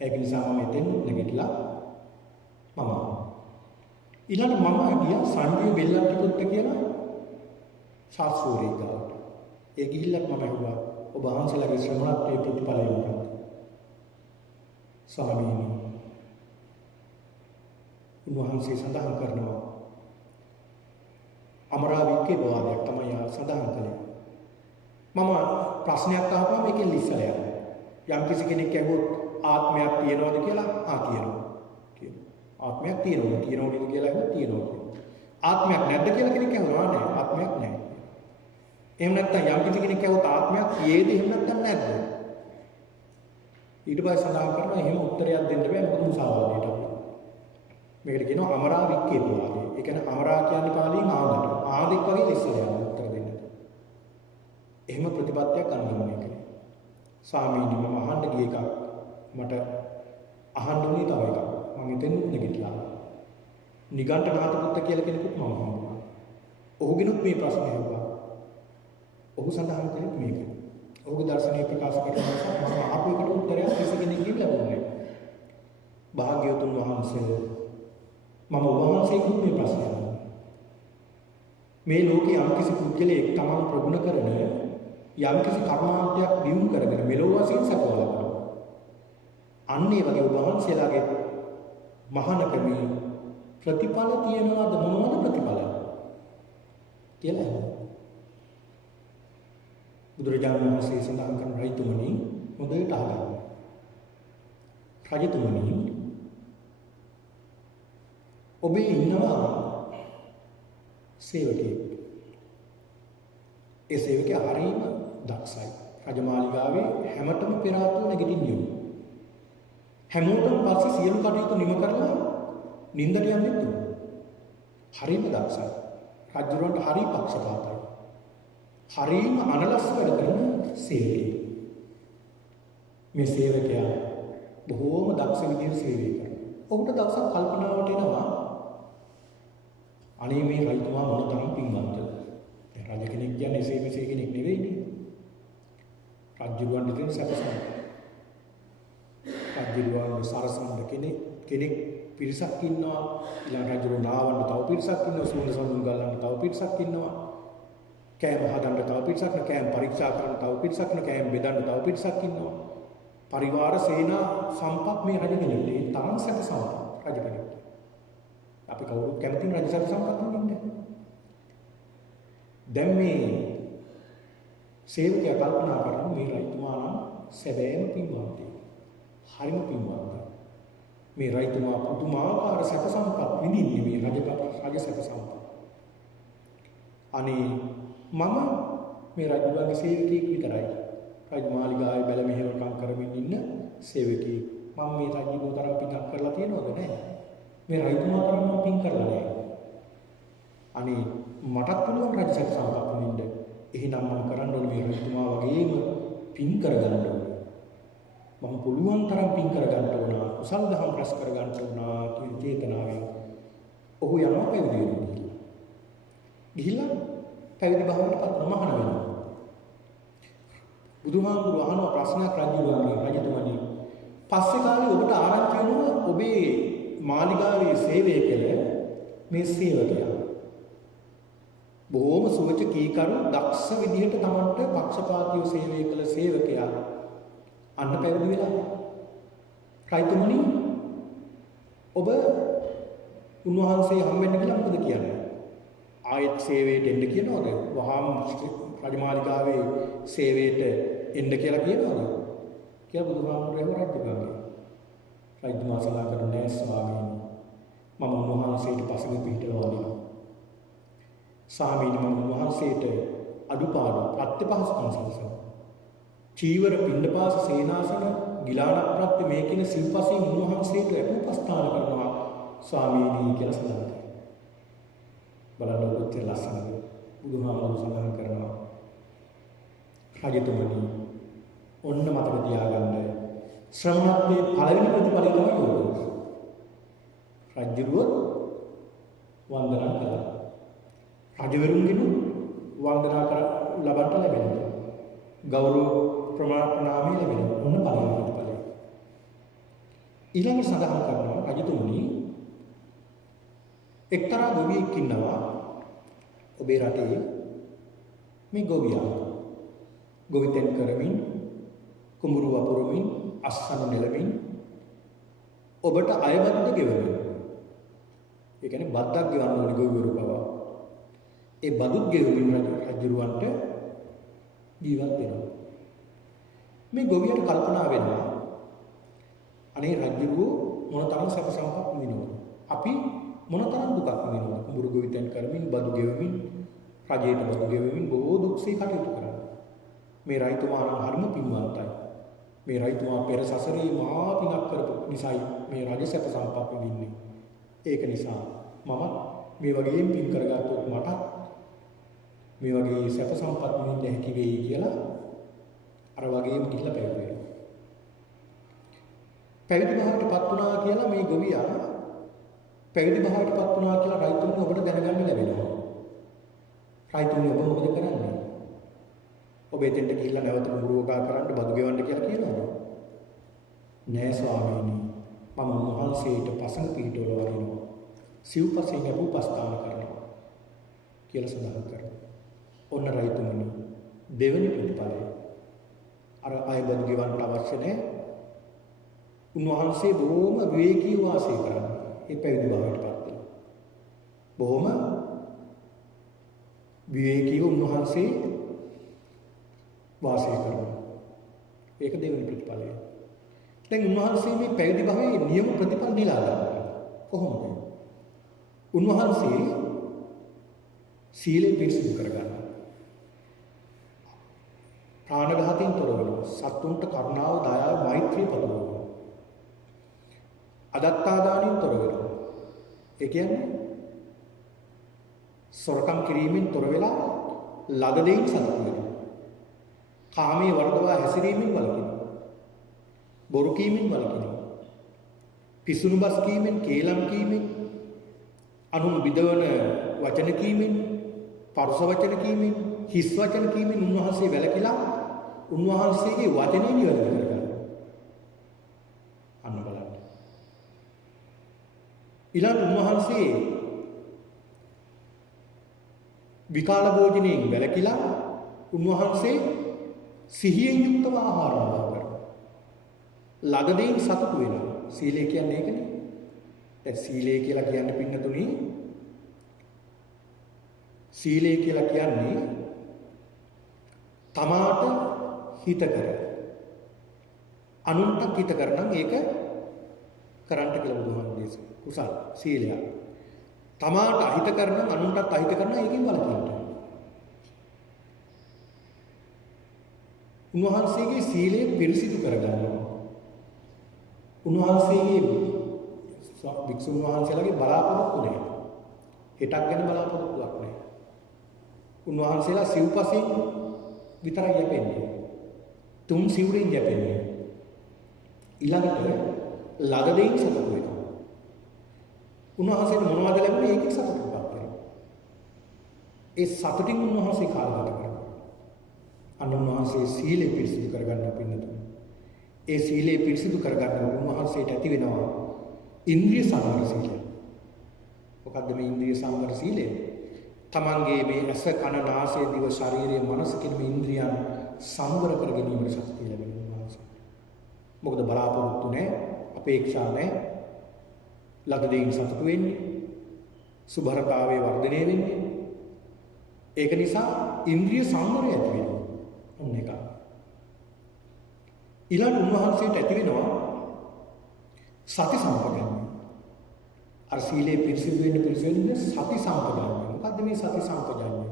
ඒක නිසා මම එතෙන් නැගිටලා ඊළඟ මම ගියා සංජීව බෙල්ලන්ති පුත්ත කියලා ශාස්ත්‍රූරී ගාවට. ඒ ගිහිල්ලත් මම ඇහුවා ඔබ වහන්සේලාගේ ශ්‍රමණත්වයේ ප්‍රතිඵලය මොකක්ද? ස්වාමීනි උන්වහන්සේ සඳහන් කරනවා අමරාවික්කේ වාදයක් තමයි සඳහන් කළේ. මම ප්‍රශ්නයක් අහපුවම මේකෙන් ලිස්සලා යනවා. යම් කිසි කෙනෙක් ඇහුවොත් ආත්මයක් තියෙනවද කියලා කියනවා. ආත්මයක් තියෙනවද කියලා ඇහුවොත් තියෙනවා කියනවා. ආත්මයක් නැද්ද කියලා කෙනෙක් ඇහුවා නෑ ආත්මයක් නෑ. එහෙම නැත්නම් යම් කිසි කෙනෙක් ඇහුවොත් ආත්මයක් තියේද එහෙම නැත්නම් නැද්ද? ඊට පස්සේ සඳහන් කරනවා එහෙම උත්තරයක් දෙන්න බෑ මොකද මුසාවාදයට අපි. මේකට කියනවා අමරා වික්කේත වාදය. ඒ කියන්නේ අමරා කියන්නේ පාලියෙන් ආදට. ආදෙක් වගේ ඉස්සලා යන උත්තර දෙන්න. එහෙම ප්‍රතිපත්තියක් අනුගමනය කළේ. ස්වාමීනි මම අහන්න ගිය එකක් මට අහන්න උනේ තව එකක්. මම එතෙන් නැගිටලා. නිගණ්ඨනාථ පුත්ත කියලා කෙනෙකුත් මම හම්බුණා. ඔහුගෙනුත් මේ ප්‍රශ්නේ ඇහුවා. ඔහු සඳහන් කළේ මේක. ඔහුගේ දර්ශනීය ප්‍රකාශ කරන නිසා මම ආපු එකට උත්තරයක් කිසි කෙනෙක්ගෙන් ලැබුණේ නැහැ. භාග්‍යවතුන් වහන්සේ මම වහන්සේගෙන් මේ ප්‍රශ්නය අහනවා. මේ ලෝකේ යම්කිසි පුද්ගලයෙක් තමන් ප්‍රගුණ කරන යම්කිසි කර්මාන්තයක් දියුණු කරගෙන මෙලොව වශයෙන් සකවලනවා. අන්න ඒ වගේ වහන්සේලාගේ මහානකමේ ප්‍රතිඵල තියනවාද මොනවද ප්‍රතිඵල කියලා අහනවා. බුදුරජාණන් වහන්සේ සඳහන් කරන රයිතුමනි හොඳට අහගන්න. රජතුමනි ඔබේ ඉන්නවා සේවකයෙක්. ඒ සේවකයා හරිම දක්ෂයි. රජමාලිගාවේ හැමතෙම පෙර ආතුව නැගිටින්නේ. හැමෝටම පස්සේ සියලු කටයුතු නිම කරලා නිින්දට යන්නේ නෑ. හරිම දක්ෂයි. රජුරන්ට හරි පක්ෂපාතයි. හරිම අනලස් වැඩ කරන සේවකයෙක්. මේ සේවකයා බොහෝම දක්ෂ විදිහට සේවය කරනවා. ඔහුට දවසක් කල්පනාවට එනවා අනේ මේ රජතුමා මොනතරම් පින්වන්තද? රජ කෙනෙක් කියන්නේ එසේ මෙසේ කෙනෙක් නෙවෙයිනේ. රජුගන් දෙන සැපසම්. රජුගන් සරසන්න කෙනෙක් පිරිසක් ඉන්නවා. ඊළඟ රජු නාවන්න තව පිරිසක් ඉන්නවා. සුවඳ සඳුන් ගල්ලන්න තව පිරිසක් ඉන්නවා. කෑම හදන්න තව පිරිසක්, කෑම පරීක්ෂා කරන්න තව පිරිසක්, කෑම බෙදන්න තව පිරිසක් ඉන්නවා. පරිවාර සේනා සම්පත් මේ රජ කෙනෙක්ගේ තරම් සැප සම්පත් රජ කෙනෙක්. අපි කවුරුත් කැමති රජ සැප සම්පත් නෙන්නේ. දැන් මේ සේවකයා කල්පනා කරනවා මේ රජතුමා නම් සැබෑම පින්වන්තයි. හරිම පින්වන්තයි. මේ රජතුමා පුදුමාකාර සැප සම්පත් විඳින්නේ මේ රජ සැප සම්පත්. අනේ මම මේ රජුගේ සේවකයෙක් විතරයි. රජමාලිගාවේ බැල මෙහෙවකම් කරමින් ඉන්න සේවකයෙක්. මම මේ රජුගේ තරම් පින්ක් කරලා තියෙනවද නැහැ. මේ රජතුමා තරම් මම පින් කරලා නැහැ. අනේ මටත් පුළුවන් රජ සැප සම්පත් විඳින්න. එහෙනම් මම කරන්න ඕනේ මේ රජතුමා වගේම පින් කරගන්න ඕනේ. මම පුළුවන් තරම් පින් කරගන්න ඕන. කුසල් දහම් රැස් කරගන්න ඕන කියන චේතනාවෙන් ඔහු යනවා පැවිදි වෙනවා. ගිහිල්ලා පැවිදි භාවයට පත් මහාන වෙනවා. බුදුහාමුදුරුවෝ අහන ප්‍රශ්නයක් රජතුමනි පස්සේ කාලේ ඔබට ආරංචි වෙනවා ඔබේ මාලිගාවේ සේවය කළ මේ සේවකයා බොහොම සුවච කීකරු දක්ෂ විදිහට තමන්ට පක්ෂපාතීව සේවය කළ සේවකයා අන්න පැවිදි වෙලා. රජතුමනි ඔබ උන්වහන්සේ හම්බෙන්න කියලා මොකද කියන්නේ? ආයත් සේවයට එන්න කියනවද? වහාම රජමාලිගාවේ සේවයට එන්න කියලා කියනවද? කියලා බුදුහාමුදුරුවෝ රජුගාගේ. රජතුමා සලකා කරන්නේ ස්වාමීනි මම උන්වහන්සේට පසඟ පිටවලා වදිනවා. ස්වාමීනි මම උන්වහන්සේට අඩුපාඩු ප්‍රත්‍යපහසුකම් සලසනවා. චීවර පිණ්ඩපාත සේනාසන ගිලාන ප්‍රත්‍ය මේ කියන සිල්පසෙන් උන්වහන්සේට උපස්ථාන කරනවා ස්වාමීනි කියලා සඳහන් කරනවා. බලන්න ඔබත් ලස්සනද බුදුහාමුදුරුවෝ සඳහන් කරනවා රජතුමනි ඔන්න මතක තියාගන්න ශ්‍රමණත්වයේ පළවෙනි ප්‍රතිඵලය තමයි යෝගය. රජුරුව වන්දනා කළා. රජවරුන්ගෙන් වන්දනා කර ලබන්න ලැබෙනවා. ගෞරව ප්‍රමාණාමී ලැබෙනවා. ඔන්න පළවෙනි ප්‍රතිඵලය. ඊළඟ සඳහන් කරනවා රජතුමනි එක්තරා ගොවියෙක් ඉන්නවා ඔබේ රටේ. මේ ගොවියා ගොවිතැන් කරමින් කුඹුරු වපුරමින් අස්සන නෙලමින් ඔබට අයබද්ද ගෙවමින් ඒ කියන්නේ බද්දක් ගෙවන්න ඕනේ ගොවිවරු පවා ඒ බදුත් ගෙවමින් රජුරවන්ට ජීවත් වෙනවා මේ ගොවියට කල්පනා වෙනවා අනේ රජුරෝ මොනතරම් සැප සම්පත් විඳිනවද අපි මොනතරම් දුකක් විඳිනවද කුඹුරු ගොවිතැන් කරමින් බදු ගෙවමින් රජයට බදු ගෙවමින් බොහෝ දුක්සේ කටයුතු කරනවා මේ රයිතුමා නම් හරිම පින්වන්තයි මේ රයිතුමා පෙර සසරේ මහා පිනක් කරපු නිසායි මේ රජ සැප සම්පත් විඳින්නේ ඒක නිසා මම මේ වගේම පින් කරගත්තොත් මට මේ වගේ සැප සම්පත් විඳින්න හැකි වෙයි කියලා අර වගේම ගිහිල්ලා පැවිදි වෙනවා පැවිදි භාවයටපත් වුණා කියලා මේ ගොවියා පැවිදි භාවයටපත් වුණා කියලා රයිතුන් ඔබට දැනගන්න ලැබෙනවා රයිතුන් ඔබ මොකද කරන්නේ ඔබ එතෙන්ට ගිහිල්ලා නැවත මුරුවකා කරන්න බදු ගෙවන්න කියලා කියනවා නෑ ස්වාමීනි මම උන්වහන්සේට පසඟ පිටවල වදිනවා සිව්පසෙන් අපුපස්ථාන කරනවා කියලා සඳහන් කරනවා ඔන්න රයිතුමනි දෙවෙනි ප්‍රතිපලය අර අයබදු ගෙවන්න අවශ්‍ය නැහැ උන්වහන්සේ බොහොම විවේකීව වාසය කරනවා ඒ පැවිදි භාවයටපත් වෙලා බොහොම විවේකීව උන්වහන්සේ වාසය කරනවා ඒක දෙවෙනි ප්‍රතිපලය දැන් උන්වහන්සේ මේ පැවිදි භාවයේ නියම ප්‍රතිපල නිලා ගන්නවා කොහොමද උන්වහන්සේ සීලය පිරිසිදු කරගන්නවා ප්‍රාණඝාතයෙන් තොර වෙනවා සත්තුන්ට කරුණාව දයාව මෛත්‍රිය පතුරවනවා අදත්තාදානයෙන් තොර වෙනවා ඒ කියන්නේ සොරකම් කිරීමෙන් තොර වෙලා ලද දෙයින් සතුටු වෙනවා කාමයේ වර්ධවා හැසිරීමෙන් වළකිනවා බොරු කීමෙන් වළකිනවා පිසුණු බස් කීමෙන් කේලම් කීමෙන් අනුන් විදවන වචන කීමෙන් පරුස වචන කීමෙන් හිස් වචන කීමෙන් උන්වහන්සේ වැළකීලා උන්වහන්සේගේ වචනේ නිවැරදි කරගන්නවා අන්න බලන්න ඊළඟ උන්වහන්සේ විකාල භෝජනයෙන් වැළකීලා උන්වහන්සේ සිහියෙන් යුක්තව ආහාර ගන්නවා ලද දෙයින් සතුටු වෙනවා සීලය කියන්නේ ඒකනේ දැන් සීලය කියලා කියන්නේ පින්නතුනි සීලය කියලා කියන්නේ තමාට හිත කර අනුන්ට හිත කරනම් ඒක කරන්ට කියලා බුදුහාමුදුරුවෝ දේශනා කුසල සීලය තමාට අහිත කරනම් අනුන්ටත් අහිත කරනම් ඒකෙන් වළකින්න උන්වහන්සේගේ සීලය පිරිසිදු කරගන්නවා උන්වහන්සේගේ භික්ෂුන් වහන්සේලාගේ බලාපොරොත්තු නැහැ හිතක් ගැන බලාපොරොත්තුවක් නැහැ උන්වහන්සේලා සිව්පසින් විතරයි යැපෙන්නේ තුන් සිවුරෙන් යැපෙන්නේ ඊළඟට ලද දෙයින් සතුටු වෙනවා උන්වහන්සේට මොනවද ලැබුණේ ඒකේ සතුටුපත් වෙනවා ඒ සතුටින් උන්වහන්සේ කාලගත කරනවා අන්න උන්වහන්සේ සීලය පිරිසිදු කරගන්න පින්නතුනි ඒ සීලය පිරිසිදු කරගන්න උන්වහන්සේට ඇති වෙනවා ඉන්ද්‍රිය සංවර සීලය මොකද්ද මේ ඉන්ද්‍රිය සංවර සීලය තමන්ගේ මේ ඇස කන නාසය දිව ශරීරය මනස කියන මේ ඉන්ද්‍රියන් සංවර කර ගැනීමට ශක්තිය ලැබෙනවා උන්වහන්සේට මොකද බලාපොරොත්තු නැහැ අපේක්ෂා නැහැ ළඟ දෙයින් සතුටු වෙන්නේ සුභරතාවයේ වර්ධනය වෙන්නේ ඒක නිසා ඉන්ද්‍රිය සංවරය ඇති වෙනවා ඔන්න එක ඊළඟ උන්වහන්සේට ඇති වෙනවා සති සම්පජාඤ්ඤය අර සීලේ පිරිසිදු වෙන්න සති සම්පජාඤ්ඤය මොකද්ද මේ සති සම්පජාඤ්ඤය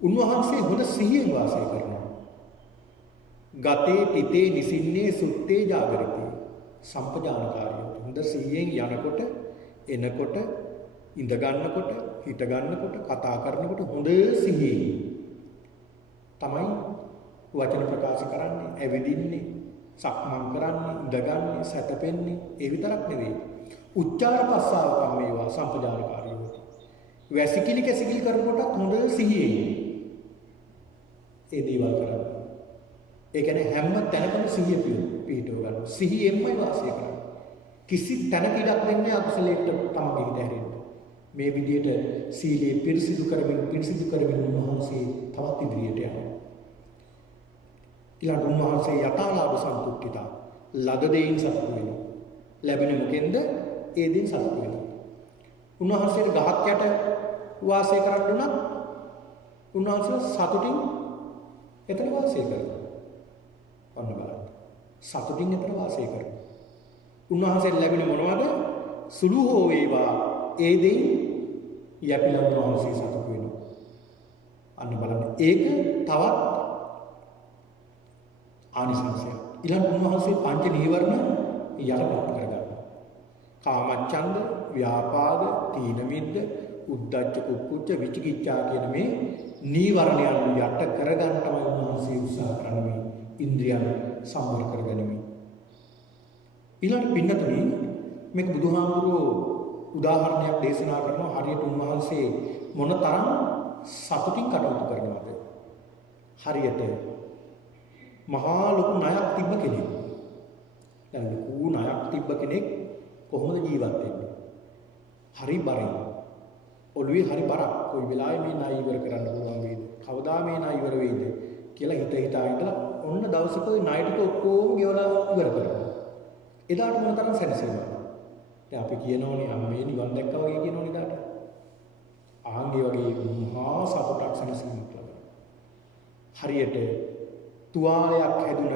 උන්වහන්සේ හොඳ සිහියෙන් වාසය කරනවා ගතේ තිතේ නිසින්නේ සුත්තේ ජාගරිතේ සම්පජානකාරිය හොඳ සිහියෙන් යනකොට එනකොට ඉඳ ගන්නකොට හිට ගන්නකොට කතා කරනකොට හොඳ සිහියෙන් තමයි වචන ප්‍රකාශ කරන්නේ ඇවිදින්නේ සක්මන් කරන්නේ ඉඳගන්නේ සැතපෙන්නේ ඒ විතරක් නෙවෙයි උච්චාර පස්සාව කම්මේවා සම්පජානකාරිය වැසිකිලි කැසිකිලි කරනකොටත් හොඳ සිහියෙන් ඒ දේවල් කරන්නේ ඒ කියන්නේ හැම තැනකම සිහිය පිහිටව ගන්න සිහියෙන්මයි වාසය කරන්නේ කිසි තැනක ඉඩක් දෙන්නේ අකුසලයට තමයි හිත හැරෙන්නේ මේ විදිහට සීලයේ පිරිසිදු කරමින් උන්වහන්සේ තවත් ඉදිරියට යනවා. ඊළඟ උන්වහන්සේ යථාලාභ සන්තුෂ්ඨිතා ලද දෙයින් සතුටු වෙනවා. ලැබෙන මොකෙන්ද? ඒ දෙයින් සතුටු වෙනවා. උන්වහන්සේට ගහක් යට වාසය කරන්න උනත් උන්වහන්සේ සතුටින් එතන වාසය කරනවා. අන්න බලන්න. සතුටින් එතන වාසය කරනවා. උන්වහන්සේට ලැබෙන මොනවද? සුළු හෝ වේවා ඒ දෙයින් යැපිලා උන්වහන්සේ සතුටු වෙනවා. අන්න බලන්න. ඒක තවත් ආනිසංසයක්. ඊළඟ උන්වහන්සේ පංච නීවරණ යටපත් කරගන්නවා. කාමච්ඡන්ද, ව්‍යාපාද, තීන මිද්ද, උද්ධච්ච, කුක්කුච්ච, විචිකිච්ඡා කියන මේ නීවරණයන් යට කරගන්න තමයි උන්වහන්සේ උත්සාහ කරන්නේ. ඉන්ද්‍රියන් සම්වර කරගනිමින්. ඊළඟ පින්නතුනි මේක බුදුහාමුදුරුවෝ උදාහරණයක් දේශනා කරනවා. හරියට උන්වහන්සේ මොනතරම් සතුටින් කටයුතු කරනවද? හරියට මහා ලොකු ණයක් තිබ්බ කෙනෙක්. දැන් ලොකු ණයක් තිබ්බ කෙනෙක් කොහොමද ජීවත් වෙන්නේ? හරි බරයි. ඔළුවේ හරි බරක්. කොයි වෙලාවෙ මේ ණය ඉවර කරන්න පුළුවන් වේද? කවදා මේ ණය ඉවර වෙයිද කියලා හිතා ඉඳලා ඔන්න දවසක ණය ටික ඔක්කොම ගෙවලා ඉවර කරනවා. එදාට මොනතරම් සැනසෙනවද? දැන් අපි කියනෝනේ අම්මේ නිවන් දැක්කා වගේ කියනෝනේ එදාට. ආන්ගේ වගේ මහා සතුටක් සැනසීමක් ලබනවා. හරියට තුවාලයක් හැදුන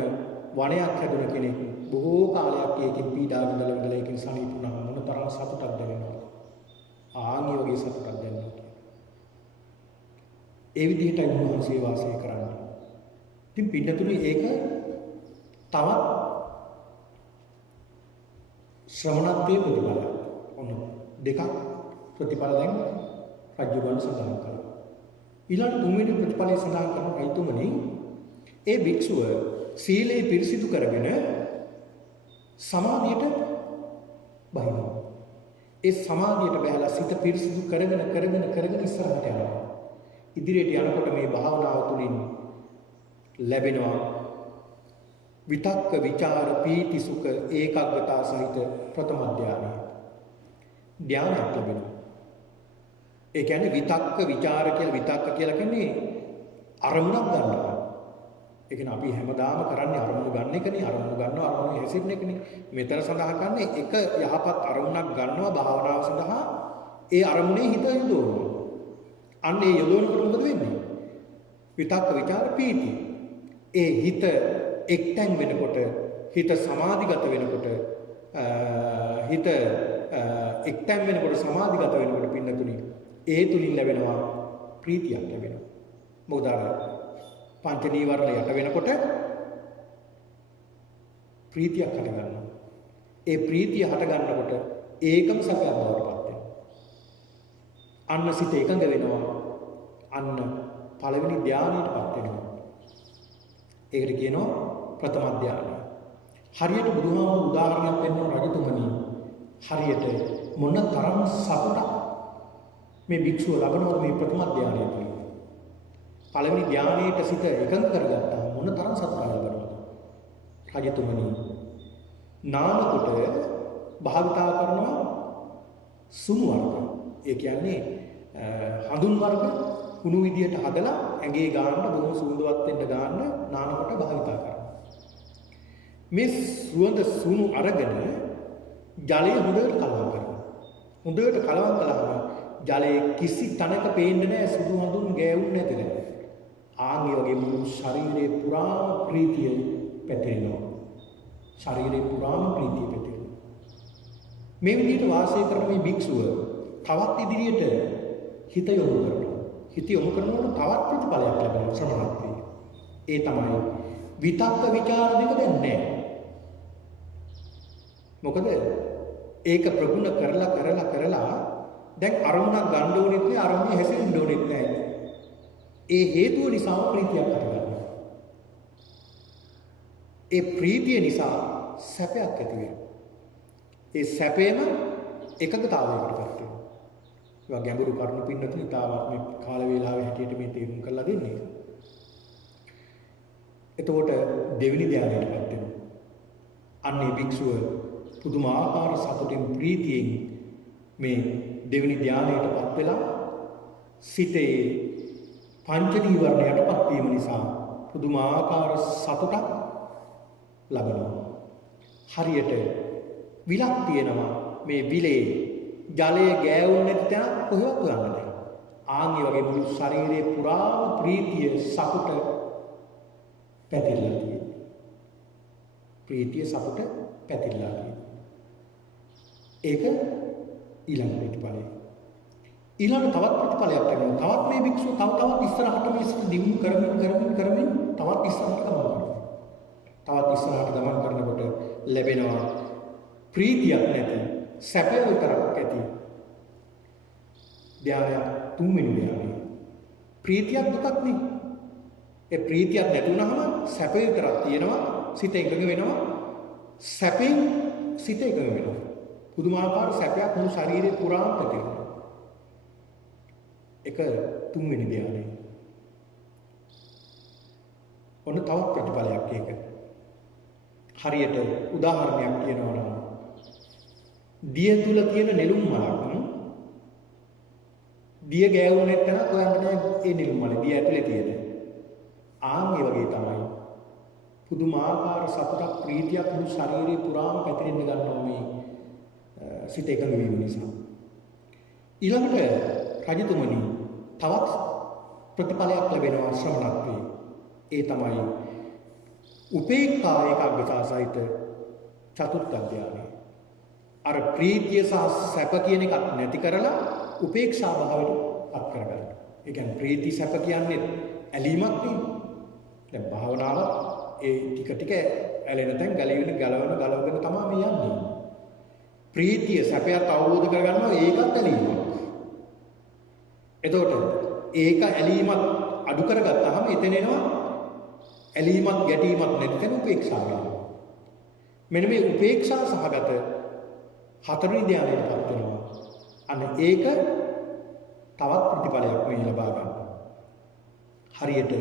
වනයක් හැදුන කෙනෙක් බොහෝ කාලයක් ඒකෙන් පීඩා විඳලා ඒකෙන් සනීපුණා මොනතරම් සතුටක් දැනෙනවද? ආන්ගේ වගේ සතුටක් දැනෙනවා. ඒ විදිහටයි උන්වහන්සේ වාසය කරන්නේ. ඉතින් පින්නතුනේ ඒක තවත් ශ්‍රමණත්වයේ ප්‍රතිඵල. ඔන්න දෙකක් ප්‍රතිඵල දැන් රජුගන් සඳහන් කරනවා. ඊළඟ තුන්වෙනි ප්‍රතිඵලය සඳහන් කරන අයිතුමනි ඒ භික්ෂුව සීලේ පිරිසිදු කරගෙන සමාධියට බහිනවා. ඒ සමාධියට බහැලා සිත පිරිසිදු කරගෙන ඉස්සරහට යනවා. ඉදිරියට යනකොට මේ භාවනාව තුළින් ලැබෙනවා විතක්ක විචාර පීති සුඛ ඒකාග්‍රතාව සහිත ප්‍රථම ධානය. ධානයක් ලැබෙනවා. ඒ කියන්නේ විතක්ක විචාර කියලා කියන්නේ අරමුණක් ගන්නවා. ඒ කියන්නේ අපි හැමදාම කරන්නේ අරමුණු ගන්න එකනේ. අරමුණු ගන්නවා අරමුණු හැසිරෙන එකනේ. මෙතන සඳහන් කරන්නේ එක යහපත් අරමුණක් ගන්නවා භාවනාව සඳහා ඒ අරමුණේ හිත යොදවනවා. අන්න ඒ යොදවනකොට මොකද වෙන්නේ? විතක්ක විචාර පීති. ඒ හිත එක්තැන් වෙනකොට හිත සමාධිගත වෙනකොට හිත එක්තැන් වෙනකොට සමාධිගත වෙනකොට පින්නතුනි ඒ තුලින් ලැබෙනවා ප්‍රීතියක් ලැබෙනවා. මොකද අර පංච නීවරණ යට වෙනකොට ප්‍රීතියක් හට ගන්නවා. ඒ ප්‍රීතිය හට ගන්නකොට ඒකම සැපයක් බවට පත් වෙනවා. අන්න සිත එකඟ වෙනවා. අන්න පළවෙනි ධානයටපත් වෙනවා. ඒකට කියනවා ප්‍රථම ධානය. හරියට බුදුහාමුදුරු උදාහරණයක් දෙන්න රජතුමනි හරියට මොන තරම් සතුටක් මේ භික්ෂුව ලබනවද මේ ප්‍රථම ධානය තුළ. පළවෙනි ධානයේට සිත එකඟ කරගත්තා මොන තරම් සතුටක් ලබනවද? රජතුමනි නානකොට භාවිතා කරනවා සුණු වර්ග. ඒ කියන්නේ හඳුන් වර්ග කුණු විදියට හදලා ඇඟේ ගාන්න බොහොම සුවඳවත් වෙන්න ගාන්න නානකොට භාවිතා කරනවා. මේ සුණු අරගෙන ජලය හොඳට කලවම් කරනවා. හොඳට කලවම් කළාම ජලයේ කිසි තැනක පේන්නේ නැහැ සුදු හඳුන් ගෑවුන්නේ නැති නේද? ආන්ගේ වගේ මුළු ශරීරේ පුරාම ප්‍රීතිය පැතිරෙනවා. ශරීරේ පුරාම ප්‍රීතිය පැතිරෙනවා. මේ විදිහට වාසය කරන මේ භික්ෂුව තවත් ඉදිරියට හිත යොමු කරනවා. හිත යොමු කරනකොට තවත් ප්‍රතිඵලයක් ලැබෙනවා ශ්‍රමණත්වයේ. ඒ තමයි විතක්ක ਵਿਚාර දෙක දැන් නැහැ. මොකද ඒක ප්‍රගුණ කරලා දැන් අරමුණක් ගන්න ඕනෙත් නෑ අරමුණේ හැසිරෙන්න ඕනෙත් නෑ. ඒ හේතුව නිසා ප්‍රීතියක් හටගන්නවා. ඒ ප්‍රීතිය නිසා සැපයක් ඇති වෙනවා. ඒ සැපේම එකඟතාවයකට පත් වෙනවා. ඒවා ගැඹුරු කරුණු පින්නතුනි තාවත් මේ කාල වේලාවේ හැටියට මේ තේරුම් කරලා දෙන්නේ. එතකොට දෙවෙනි ධ්‍යානයටපත් වෙනවා. අන්නේ භික්ෂුව පුදුමාකාර සතුටින් ප්‍රීතියෙන් මේ දෙවෙනි ධානයටපත් වෙලා සිතේ පංච නීවරණයටපත් වීම නිසා පුදුමාකාර සතුටක් ලබනවා. හරියට විලක් තියෙනවා මේ විලේ ජලය ගෑවුන්නේ නැති තැන කොහෙවත් හොයන්න බෑ. ආන්ගේ වගේ මුළු ශරීරයේ පුරාම ප්‍රීතිය සතුට පැතිරලා තියෙනවා. ප්‍රීතිය සතුට පැතිරලා තියෙනවා. ඒක ඊළඟ ප්‍රතිඵලය. ඊළඟ තවත් ප්‍රතිඵලයක් ලැබෙනවා. තවත් මේ භික්ෂුව තවත් ඉස්සරහට මේ දියුණු කරමින් තවත් ඉස්සරහට ගමන් කරනවා. තවත් ඉස්සරහට ගමන් කරනකොට ලැබෙනවා ප්‍රීතියක් නැති සැපය විතරක් ඇති ධානය තුන්වෙනි ධානය. ප්‍රීතියක් දුකක් නේ. ඒ ප්‍රීතියක් නැති වුනහම සැපය විතරක් තියෙනවා, සිත එකඟ වෙනවා. සැපෙන් සිත එකඟ වෙනවා. පුදුමාකාර සැපයක් මුළු ශරීරේ පුරාම පැතිරෙනවා. එක තුන්වෙනි ධානය. ඔන්න තවත් ප්‍රතිඵලයක් ඒක. හරියට උදාහරණයක් කියනවා නම් දිය තුල තියෙන නෙළුම් මලක් දිය ගෑවුනේ නැත්නම් හොයන්න බෑ ඒ නෙළුම් මල දිය ඇතුලේ තියෙන. ආන්ගේ වගේ තමයි පුදුමාකාර සතුටක් ප්‍රීතියක් මුළු ශරීරේ පුරාම පැතිරෙන්න ගන්නවා මේ සිත එකඟ වීම නිසා. ඊළඟට රජතුමනි තවත් ප්‍රතිඵලයක් ලැබෙනවා ශ්‍රමණත්වයේ. ඒ තමයි උපේක්ඛා ඒකාග්‍රතාව සහිත චතුර්ථ ධානය. අර ප්‍රීතිය සහ සැප කියන එකක් නැති කරලා උපේක්ෂා භාවයට පත් කරගන්න. ඒ කියන්නේ ප්‍රීති සැප කියන්නේ ඇලීමක් නේ. දැන් භාවනාව ඒ ටික ඇලෙන තැන් ගලවගෙන තමයි මේ යන්නේ. ප්‍රීතිය සැපයත් අවබෝධ කරගන්නවා ඒකත් ඇලීමක්. එතකොට ඒක ඇලීමක් අඩු කරගත්තාම එතන එනවා ඇලීමක් ගැටීමක් නැතිකම උපේක්ෂාව වෙනවා. මෙන්න මේ උපේක්ෂා සහගත හතරවෙනි ධානයටපත් වෙනවා. අන්න ඒක තවත් ප්‍රතිඵලයක් මේ ලබා ගන්න. හරියට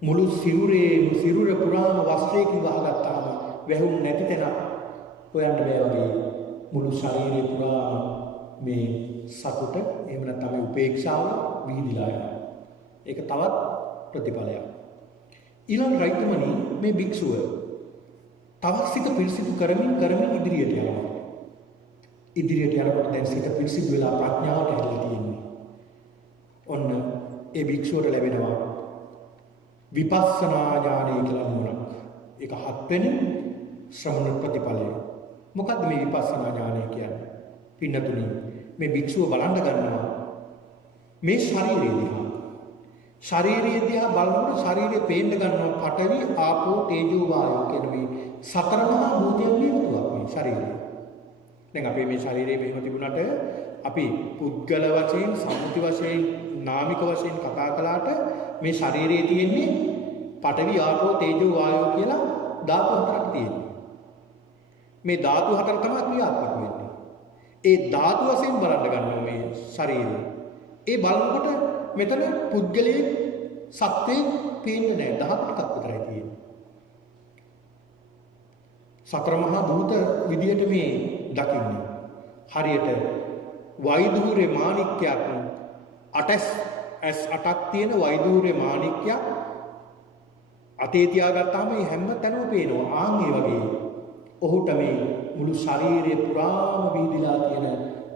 මුළු සිරුර පුරාම වස්ත්‍රයකින් වහගත්තාම වැහුම් නැති තැන හොයන්න බෑ වගේ මුළු ශරීරේ පුරාම මේ සතුට එහෙම නැත්නම් උපේක්ෂාව විහිදිලා යනවා. ඒක තවත් ප්‍රතිඵලයක්. ඊළඟ රයිතුමනි මේ භික්ෂුව තවත් සිත පිරිසිදු කරමින් ඉදිරියට යනවා. ඉදිරියට යනකොට දැන් සිත පිරිසිදු වෙලා ප්‍රඥාවට හැදලා තියෙන්නේ. ඔන්න ඒ භික්ෂුවට ලැබෙනවා විපස්සනා ඥානය කියලා නුවණක්. ඒක හත්වෙනි ශ්‍රමණ ප්‍රතිඵලය. මොකද්ද මේ විපස්සනා ඥානය කියන්නේ? පින්නතුනි මේ භික්ෂුව බලන්න ගන්නවා මේ ශරීරය දිහා බලනකොට ශරීරය පේන්න ගන්නවා පඨවි ආපෝ තේජෝ වායෝ කියන මේ සතර මහා භූතයන් හේතුවක් මේ ශරීරය. දැන් අපේ මේ ශරීරයේ මෙහෙම තිබුණාට අපි පුද්ගල වශයෙන් සම්මුති වශයෙන් නාමික වශයෙන් කතා කළාට මේ ශරීරයේ තියෙන්නේ පඨවි ආපෝ තේජෝ වායෝ කියලා ධාතු හතරක් තියෙනවා. මේ ධාතු හතර තමයි ක්‍රියාත්මක වෙන්නේ. ඒ ධාතු වශයෙන් බලන්න ගන්නවා මේ ශරීරය. ඒ බලනකොට මෙතන පුද්ගලයේ සත්‍යය පේන්නේ නැහැ. ධාතු ටිකක් විතරයි තියෙන්නේ. සතර මහා භූත විදියට මේ දකින්නේ. හරියට වෛදූර්ය මාණික්කයක් ඇස් 8ක් තියෙන වෛදූර්ය මාණික්කයක් අතේ තියාගත්තාම මේ හැම තැනම පේනවා. ආන් ඒ වගේ ඔහුට මේ මුළු ශරීරය පුරාම විහිදලා තියෙන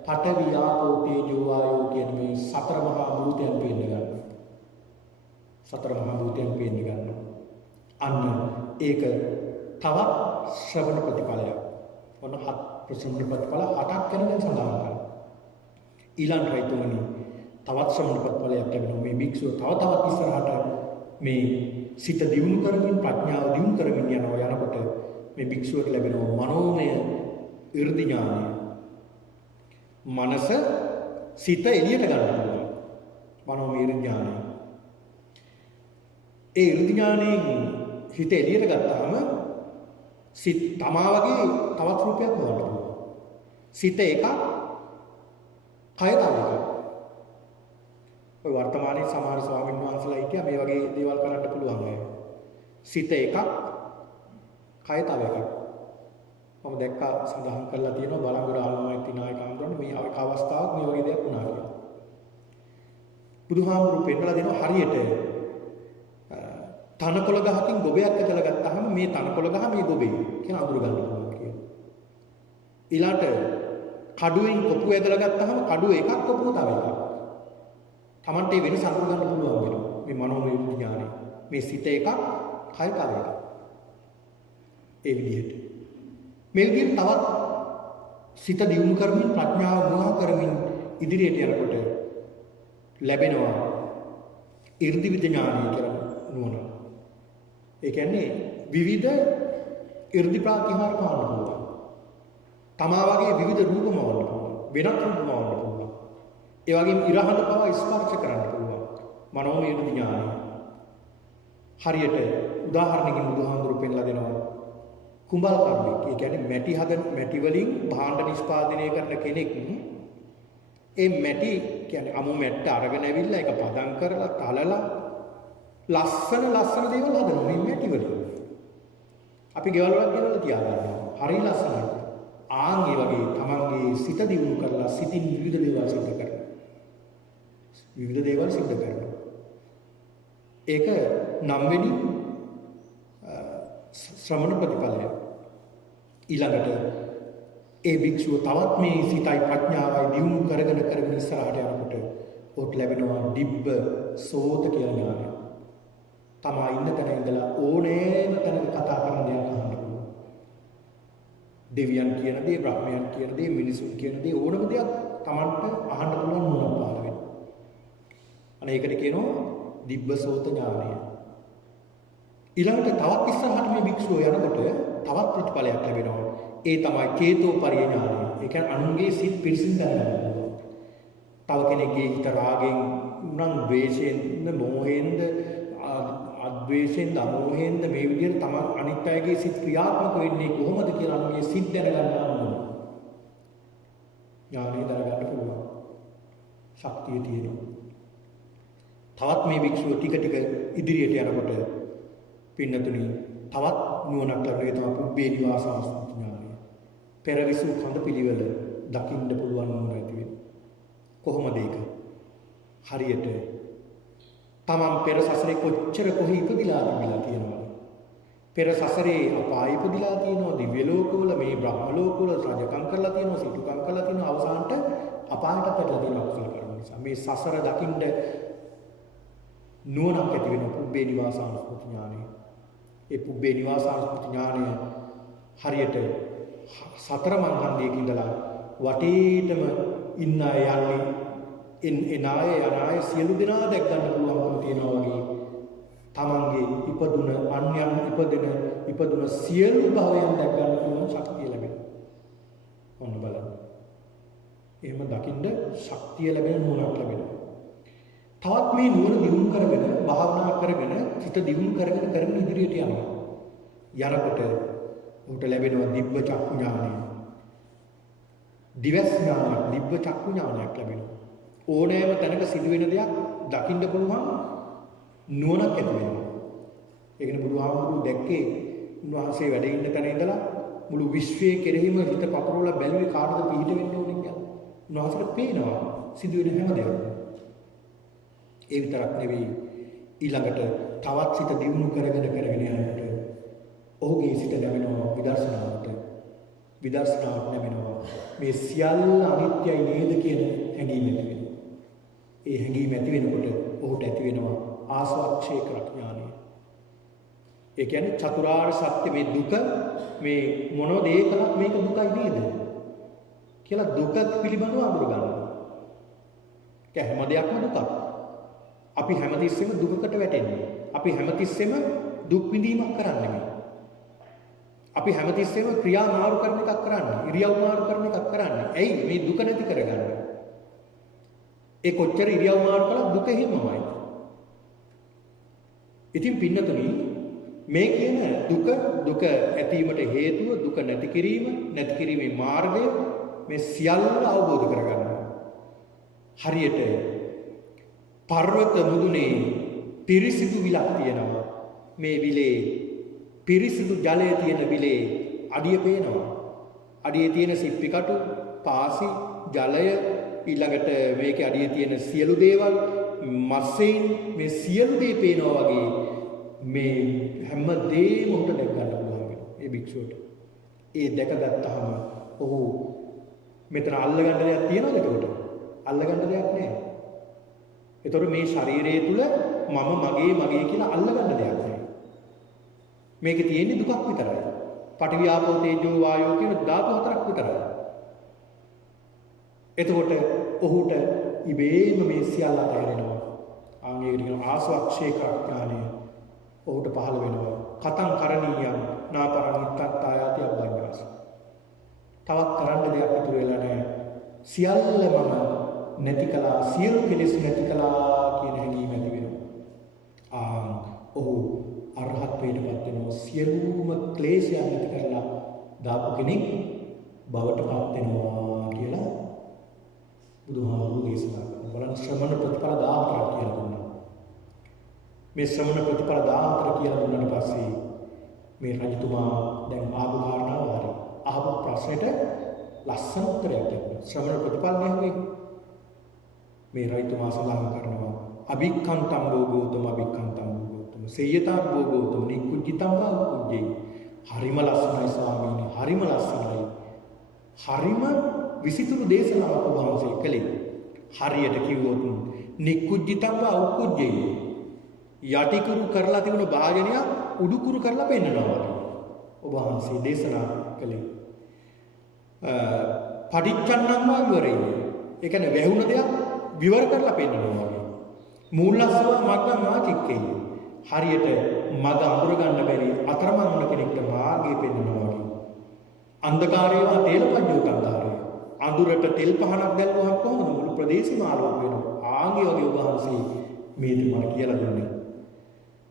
පඨවි ආපෝ තේජෝ වායෝ කියන මේ සතර මහා භූතයන් පේන්න ගන්නවා. සතර මහා භූතයන් පේන්න ගන්නවා. අන්න ඒක තවත් ශ්‍රවණ ප්‍රතිඵලයක්. ඔන්න හත් ශ්‍රවණ ප්‍රතිඵල 8ක් ගැන සඳහන් කරනවා. ඊළඟ රයිතුමනි තවත් ශ්‍රවණ ප්‍රතිඵලයක් ලැබෙනවා. මේ භික්ෂුව තවත් ඉස්සරහට මේ සිත දියුණු කරමින් ප්‍රඥාව දියුණු කරමින් යනකොට මේ භික්ෂුවට ලැබෙනවා මනෝමය 이르දි ඥානය. මනස සිත එළියට ගන්න පුළුවන්. මනෝමය 이르දි ඥානය. ඒ 이르දි ඥානයෙන් හිත එළියට ගත්තාම සිත තමා වගේ තවත් රූපයක් හොයන්න පුළුවන්. සිත එකක්, කය තව එකක්. ඔය වර්තමානයේ සමහර ස්වාමීන් වහන්සේලා හිටියා මේ වගේ දේවල් කරන්න පුළුවන් අය. සිත එකක්, කය තව එකක්. මම දැක්කා සඳහන් කරලා තියෙනවා බලංගොඩ ආලමයිති නායක ආමතුරුනේ මේ අවස්ථාවක් මේ වගේ දෙයක් වුණා කියලා. බුදුහාමුදුරුවෝ පෙන්නලා දෙනවා හරියට තනකොළ ගහකින් ගොබයක් ඇදලා ගත්තාම මේ තනකොළ ගහ මේ ගොබේ කියන අඳුර ගන්න පුළුවන් කියලා. ඊළාට කඩුවෙන් කොපුව ඇදලා ගත්තාම කඩුව එකක් කොපුව තව එකක්. Tamante වෙනස අඳුර ගන්න පුළුවන් වෙනවා. මේ මනෝමය විඥානය. මේ සිත එකක්, කය තව එකක්. ඒ විදිහට. මේ විදිහට තවත් සිත දියුණු කරමින් ප්‍රඥාව මුවා කරමින් ඉදිරියට යනකොට ලැබෙනවා 이르දි විඥානය කියලා නුවණ. ඒ කියන්නේ විවිධ 이르දි ප්‍රාතිහාර පාන්න පුළුවන්. තමා වගේ විවිධ රූප මවන්න පුළුවන්. වෙනත් රූප මවන්න පුළුවන්. ඒ වගේම ඉරහඳ පවා ස්පර්ශ කරන්න පුළුවන්. මනෝමය විඥානය. හරියට උදාහරණකින් බුදුහාමුදුරු පෙන්නලා දෙනවා කුඹල් කර්මයක්. ඒ කියන්නේ මැටි වලින් භාණ්ඩ නිෂ්පාදනය කරන කෙනෙක් ඒ මැටි කියන්නේ අමු මැට්ට අරගෙන ඇවිල්ලා ඒක පදම් කරලා තලලා ලස්සන දේවල් හදනවා මේ මැටි වලින්. අපි ගෙවල් වල ගෙනල්ලා තියාගන්නවා. හරි ලස්සනයි. ආන් ඒ වගේ තමන්ගේ සිත දියුණු කරලා සිතින් විවිධ දේවල් සිද්ධ කරනවා. විවිධ දේවල් සිද්ධ කරනවා. ඒක 9 වෙනි ශ්‍රමණ ප්‍රතිපලය. ඊළඟට ඒ භික්ෂුව තවත් මේ සිතයි ප්‍රඥාවයි දියුණු කරගෙන ඉස්සරහට යනකොට ඔහුට ලැබෙනවා දිබ්බ සෝත කියලා ඥානය. තමා ඉන්න තැන ඉඳලා ඕනෑම තැනක කතා කරන දේක් අහන්න පුළුවන්. දෙවියන් කියන දේ, බ්‍රහ්මයන් කියන දේ, මිනිසුන් කියන දේ ඕනම දෙයක් Tamanට අහන්න පුළුවන් නුවණ පහළ වෙනවා. අනේ ඒකට කියනවා දිබ්බ සෝත ඥානය. ඊළඟට තවත් ඉස්සරහට මේ භික්ෂුව යනකොට තවත් ප්‍රතිඵලයක් ලැබෙනවා. ඒ තමයි චේතෝපරිය ඥානය. ඒ කියන්නේ අනුන්ගේ සිත් පිරිසිදු කරගන්නවා. තව කෙනෙක්ගේ හිත රාගෙන් නම් ද්වේෂයෙන්, මෝහෙන්ද, අද්වේෂයෙන්ද, අමෝහෙන්ද මේ විදිහට තමයි අනිත් අයගේ සිත් ක්‍රියාත්මක වෙන්නේ කොහොමද කියලා අනුන්ගේ සිත් දැනගන්න ඕනේ. ඥානය දරගන්න පුළුවන්. ශක්තිය තියෙනවා. තවත් මේ භික්ෂුව ටික ඉදිරියට යනකොට පින්නතුනි තවත් නුවණක් ලැබෙනවා තමයි පුබ්බේ නිවාසානුස්සති ඥානය. පෙරවිසු කඳ පිළිවෙල දකින්න පුළුවන් නුවණ ඇති වෙනවා. කොහොමද ඒක? හරියට තමන් පෙර සසරේ කොච්චර කොහේ ඉපදිලා තියෙනවද? පෙර සසරේ අපාය ඉපදිලා තියෙනවා, දිව්‍ය ලෝකවල, මේ බ්‍රහ්ම ලෝකවල රජකම් කරලා තියෙනවා, සිටුකම් කරලා තියෙනවා, අවසානට අපායට පැටලලා තියෙනවා කුසල කර්ම නිසා. මේ සසර දකින්න නුවණක් ඇති වෙන පුබ්බේ නිවාසානුස්සති ඥානය. ඒ පුබ්බේ නිවාසානුස්සති ඥානය හරියට සතර මංහන්දියක ඉඳලා වටේටම ඉන්න අය යන්නේ එනාය යනාය සියලු දෙනා දැක් ගන්න පුළුවන්කම තියෙනවා වගේ තමන්ගේ ඉපදුන අන්‍යයන් ඉපදුන සියලු භවයන් දැක් ගන්න පුළුවන් ශක්තිය ලැබෙනවා. ඔන්න බලන්න. එහෙම දකින්න ශක්තිය ලැබෙන නුවණක් ලැබෙනවා. තවත් මේ නුවණ දියුණු කරගෙන භාවනා කරගෙන හිත දියුණු කරගෙන ඉදිරියට යනවා. යනකොට උන්ට ලැබෙනවා දිබ්බ චක්කු ඥානය. දිවස් ඥානය, දිබ්බ චක්කු ඥානයක් ලැබෙනවා. ඕනෑම තැනක සිදුවෙන දෙයක් දකින්න පුළුවන් නුවණක් ඇති වෙනවා. ඒකනේ බුදුහාමුදුරුවෝ දැක්කේ උන්වහන්සේ වැඩ ඉන්න තැන ඉඳලා මුළු විශ්වයේ කෙරෙහිම හිත පපරවලා බැලුවේ කාටද පිහිට වෙන්න ඕනේ කියලා. උන්වහන්සේට පේනවා සිදුවෙන හැම දෙයක්ම. ඒ විතරක් නෙවෙයි ඊළඟට තවත් සිත දියුණු කරගෙන යනකොට ඔහුගේ සිත ලැබෙනවා විදර්ශනාවට ලැබෙනවා මේ සියල්ල අනිත්‍යයි නේද කියන හැඟීම ඇති වෙනවා. ඒ හැඟීම ඇති වෙනකොට ඔහුට ඇති වෙනවා ආස්වාක්ෂේ ඥානය. ඒ කියන්නේ චතුරාර්ය සත්‍ය මේ දුක මේ මොනවද ඒකලක් මේක දුකයි නේද කියලා දුක පිළිබඳව අඳුර ගන්නවා. ඒ හැම දෙයක්ම දුකක්. අපි හැමතිස්සෙම දුකකට වැටෙන්නේ. අපි හැමතිස්සෙම දුක් විඳීමක් කරන්නේ. අපි හැමතිස්සෙම ක්‍රියා මාරු කරන එකක් කරන්නේ. ඉරියව් මාරු කරන එකක් කරන්නේ. ඇයි මේ දුක නැති කරගන්න? ඒ කොච්චර ඉරියව් මාරු කළත් දුක එහෙමමයි. ඉතින් පින්නතුනි මේ කියන දුක ඇතිවීමට හේතුව දුක නැති කිරීමේ මාර්ගය මේ සියල්ල අවබෝධ කරගන්න. හරියට පර්වත මුදුනේ පිරිසිදු විලක් තියෙනවා. මේ විලේ පිරිසිදු ජලය තියෙන විලේ අඩිය පේනවා. අඩියේ තියෙන සිප්පි කටු, පාසි, ජලය ඊළඟට මේකේ අඩියේ තියෙන සියලු දේවල් මස්සෙන් මේ සියලු දේ පේනවා වගේ මේ හැම දෙයක්ම උට දැක ගන්න පුළුවන් වෙනවා. ඒ භික්ෂුවට. ඒ දැකගත්තාම ඔහු මෙතන අල්ලගන්න දෙයක් තියනවද එතකොට? අල්ලගන්න දෙයක් නැහැ. ඒතකොට මේ ශරීරය තුල මගේ කියලා අල්ලගන්න දෙයක් නැහැ. මේකේ තියෙන්නේ දුකක් විතරයි. පඨවි ආපෝ තේජෝ වායෝ කියන ධාතු හතරක් විතරයි. එතකොට ඔහුට ඉබේම මේ සියල්ල අතහැරෙනවා. ආංගයකට කියන ආස්වක්ෂේ ඥානය ඔහුට පහළ වෙනවා. කතං කරණීයං නාපරං ඉත්තත්තායති අබ්බඤ්ඤාස. තවත් කරන්න දෙයක් ඉතුරු වෙලා නැහැ. සියල්ලම නැති කළා, සියලු කෙලෙස් නැති කළා කියන හැඟීම ඇති වෙනවා. ඔහු අරහත්ත්වයටපත් වෙනවා. සියලුම ක්ලේශයන් නැති කරලා දාපු කෙනෙක් බවටපත් වෙනවා කියලා බුදුහාමුදුරුවෝ දේශනා කරනවා. බලන්න ශ්‍රමණ ප්‍රතිපල 14ක් කියලා දුන්නා. මේ ශ්‍රමණ ප්‍රතිපල 14 කියලා දුන්නාට පස්සේ මේ රජතුමා දැන් ආපු කාරණාව හරි. අහපු ප්‍රශ්නෙට ලස්සන උත්තරයක් දෙන්න. ශ්‍රමණ ප්‍රතිපල නෙවෙයි. මේ රජතුමා සඳහන් කරනවා අභික්ඛන්තම් භෝගෝතම අභික්ඛන්තම් භෝගෝතම සේයතා භෝගෝතම නිකුජ්ජිතම් වාකුජ්ජේ. හරිම ලස්සනයි ස්වාමීනි. හරිම ලස්සනයි. හරිම විසිතුරු දේශනාවක් වහන්සේ කළේ. හරියට කිව්වොත් නිකුජ්ජිතම් වාකුජ්ජේ. යටිකුරු කරලා තිබුණු භාජනය උඩුකුරු කරලා පෙන්නනවා වගේ. ඔබ වහන්සේ දේශනා කළේ. පටිච්චන්නං වා විවරේ. ඒ කියන්නේ වැහුණ දෙයක් විවර කරලා පෙන්නනවා වගේ. මූලස්සව මග්ගම් මාචික්කේ. හරියට මග අඳුර ගන්න බැරි අතරමං වුණ කෙනෙක්ට මාර්ගය පෙන්නනවා වගේ. අන්ධකාරයවා තේලපඤ්ඤෝත අන්ධකාරය. අඳුරට තෙල් පහනක් දැල්වුවහම කොහොමද මුළු ප්‍රදේශෙම ආලෝක වෙනවා. ආගේ වගේ ඔබ වහන්සේ මේ තුමා කියලා දුන්නේ.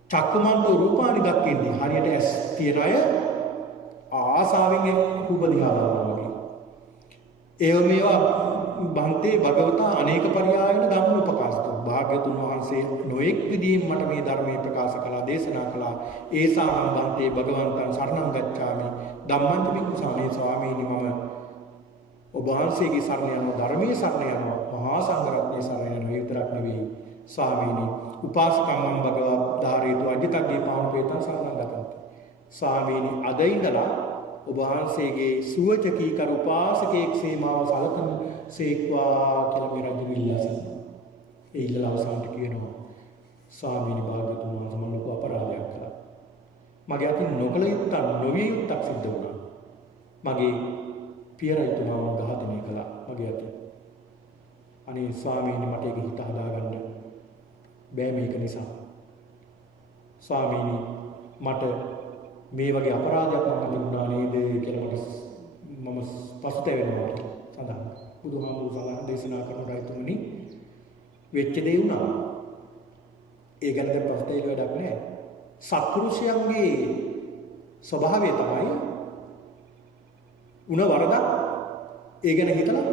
චක්කුමන්තෝ රූපානි දක්කෙන්දී හරියට ඇස් තියන අය ආසාවෙන් රූප දිහා බලනවා වගේ. ඒව මේවා බන්තේ භගවතා අනේක පරියායන ධම්ම උපකාශතෝ. භාග්‍යතුන් වහන්සේ නොඑක් විදිහින් මට මේ ධර්මයේ ප්‍රකාශ කළා, දේශනා කළා. ඒසාම් බන්තේ භගවන්තං සරණං ගච්ඡාමි. ධම්මං බික්ඛු සාමේ ස්වාමීනි මම ඔබ වහන්සේගේ සරණ යනවා, ධර්මයේ සරණ යනවා, මහා සංඝරත්නයේ සරණ යනවා. විතරක් නෙවෙයි ස්වාමීනි උපාසකම්මං භගවා ධාරේතු අජිතග්ගේ පාණුපේතං සරණං ගතන්ති. ස්වාමීනි අද ඉඳලා ඔබ වහන්සේගේ සුවචකී කර උපාසකෙක් සීමාව සලකන සේක්වා කියලා මේ රජු ඉල්ලාසන. ඒ ඉල්ලලා අවසානට කියනවා ස්වාමීනි භාග්‍යතුන් වහන්සේ මම ලොකු අපරාධයක් කළා. මගේ අතින් නොකළ යුත්තක් නොවිය යුත්තක් සිද්ධ වුණා. මගේ පිය රජතුමාව ඝාතනය කළා මගේ අතින්. අනේ ස්වාමීනි මට ඒක හිත හදාගන්න බෑ මේක නිසා. ස්වාමීනි මට මේ වගේ අපරාධයක් මම වුණා නේද කියලා මම පසුතැවෙනවා සඳහන්. බුදුහාමුදුරුවෝ සඳහන් දේශනා කරන රයිතුමනි වෙච්ච දේ වුණා. ඒ ගැන දැන් පසුතැවිලි වැඩක් නැහැ. සත්පුරුෂයන්ගේ ස්වභාවය තමයි උන වරදක් ඒ ගැන හිතලා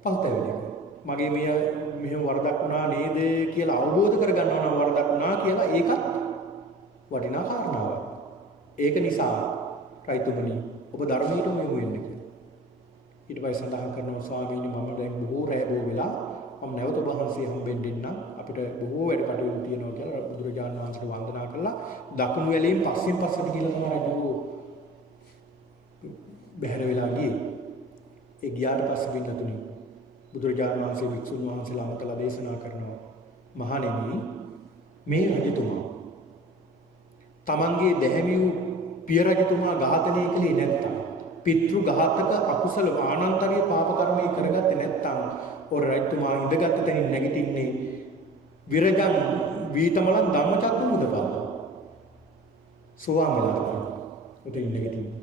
පසුතැවෙන එක. මගේ මෙහෙම වරදක් වුණා නේද කියලා අවබෝධ කරගන්නවා නම් වරදක් වුණා කියලා ඒකත් වටිනා කාරණාවක්. ඒක නිසා රයිතුමනි ඔබ ධර්මයට යොමු වෙන්න කියලා. ඊට පස්සේ සඳහන් කරනවා ස්වාමීනි මම දැන් බොහෝ රැබෝ වෙලා මම නැවත ඔබ වහන්සේ හම්බෙන්න ඉන්න අපිට බොහෝ වැඩ කටයුතු තියෙනවා කියලා බුදුරජාණන් වහන්සේට වන්දනා කළා. දකුණු වැලෙන් පස්සෙන් පස්සට ගිහලා තමයි රජු බැහැර වෙලා ගියේ. ඒ ගියාට පස්සේ පින්නතුනි බුදුරජාණන් වහන්සේ වික්ෂුන් වහන්සේලා අමතලා දේශනා කරනවා මහණෙනි මේ රජතුමා තමන්ගේ දැහැමි වූ පිය රජතුමා ඝාතනය කළේ නැත්තම් පිතෘ ඝාතක අකුසල ආනන්තරීය පාප කර්මයේ කරගත්තේ නැත්තම් ඔර රජතුමා ඉඳගත් තැනින් නැගිටින්නේ විරජන් වීතමලන් ධම්මචක්ක මුදපාද සෝවාන්ලා උදේ නැගිටින්නේ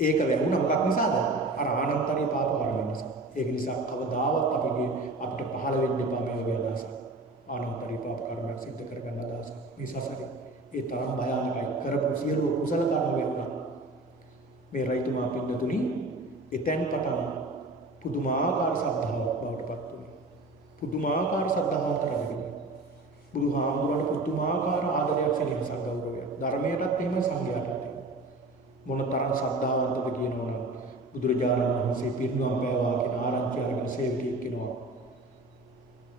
ඒක වැහුණා මොකක් නිසාද අර ආනන්තරීය පාප කර්මය නිසා. ඒක නිසා කවදාවත් අපිට පහළ වෙන්න එපා මේ වගේ අදහසක්. ආනන්තරීය පාප කර්මයක් සිද්ධ කරගන්න අදහසක් මේ සසරේ ඒ තරම් භයානකයි. කරපු සියලු කුසල කර්ම වේවා. මේ රයිතුමා පින්නතුනි එතෙන් පටන් පුදුමාකාර ශ්‍රද්ධාවක් බවට පත් වුණා. පුදුමාකාර ශ්‍රද්ධාවන්ත රජුගේ. බුදුහාමුදුරන්ට පුදුමාකාර ආදරයක් සෙනෙහසක් ගෞරවයක්. ධර්මයටත් එහෙම සංඝයාටත් එහෙම. මොන තරම් ශ්‍රද්ධාවන්තද කියනවනම් බුදුරජාණන් වහන්සේ පිරිනුවම් පෑවා කියන ආරංචි අරගෙන සේවකයෙක් කෙනවා.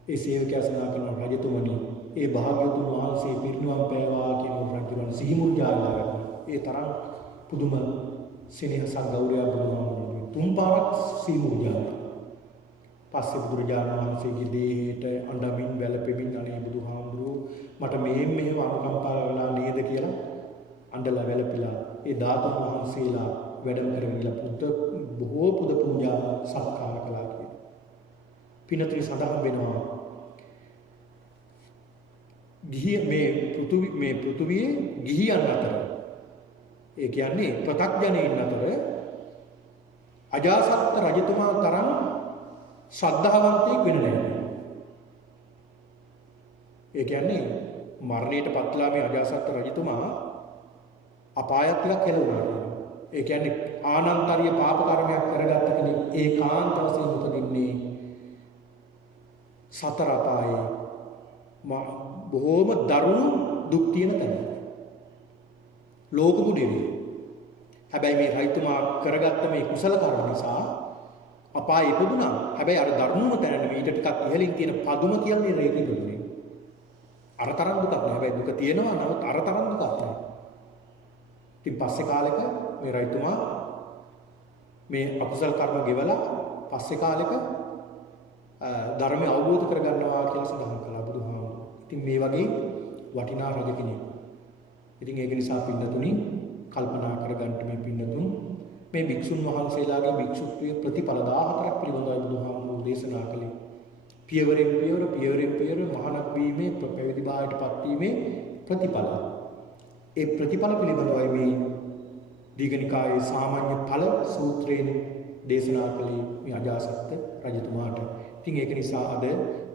ඒ සේවකයා සඳහන් කරන රජතුමනි, ඒ භාග්‍යවතුන් වහන්සේ පිරිනුවම් පෑවා කියන රජුන් සිහිමුර්ජාලා ගන්නවා. ඒ තරම් පුදුම සෙනෙහසක් ගෞරවයක් බුදුහාමුදුරුවෝ තුන් පාරක් සිහිමුර්ජාලා. පස්සේ බුදුරජාණන් වහන්සේගේ දේහයට අඬමින් වැළපෙමින් අනේ බුදුහාමුදුරුවෝ මට මෙහෙම අනුකම්පා වෙලා නේද කියලා අඬලා වැළපිලා ඒ ධාතුන් වහන්සේලා වැඩම කරගෙන බොහෝ පුද පූජා සත්කාර කළා කියලා. පිනතුනි සඳහන් වෙනවා මේ පෘථුවියේ ගිහියන් අතර, ඒ කියන්නේ ප්‍රත්‍යඥයින් අතර අජාසත් රජතුමා තරම් ශ්‍රද්ධාවන්තයෙක් වෙන්නේ නැහැ. ඒ කියන්නේ මරණයට පත්ලා මේ අජාසත් රජතුමා අපායත් ටිකක් කෙලවුණා. ඒ කියන්නේ ආනන්තරිය පාප කර්මයක් කරගත්ත කෙනෙක් ඒකාන්ත වශයෙන් උපදින්නේ සතර අපායේ බොහෝම දරුණු දුක් තියෙන තැන. ලෝකෙ නෙවෙයි. හැබැයි මේ රජතුමා කරගත්ත මේ කුසල කර්ම නිසා අපාය ඉපදුනා. හැබැයි අර දරුණුම තැන නෙවෙයි, ඊට ටිකක් ඉහළින් තියෙන පදුම කියන්නේ රේකේ දුන්නේ. අර තරම් දුකක් නෑ. හැබැයි දුක තියෙනවා, නමුත් අර තරම් දුකක් නෑ. ඉතින් පස්සේ කාලෙක මේ රජතුමා මේ අකුසල කර්ම ගෙවලා පස්සේ කාලෙක ධර්මය අවබෝධ කරගන්නවා කියලා සඳහන් කළා බුදුහාමුදුරුවෝ. ඉතින් මේ වගේ වටිනා රජ කෙනෙක්. ඉතින් ඒක නිසා පින්නතුනි කල්පනා කරගන්න මේ පින්නතුන් මේ භික්ෂුන් වහන්සේලාගේ භික්ෂුත්වයේ ප්‍රතිඵල 14ක් පිළිබඳව බුදුහාමුදුරුවෝ දේශනා කළේ. පියවරෙන් පියවර මහානක් වීමේ පැවිදි භාවයට පත්වීමේ ප්‍රතිඵල. ඒ ප්‍රතිඵල පිළිබඳවයි මේ දීඝනිකායේ සාමාන්‍ය ඵල සූත්‍රයෙන් දේශනා කළේ මේ අජාසත් රජතුමාට. ඉතින් ඒක නිසා අද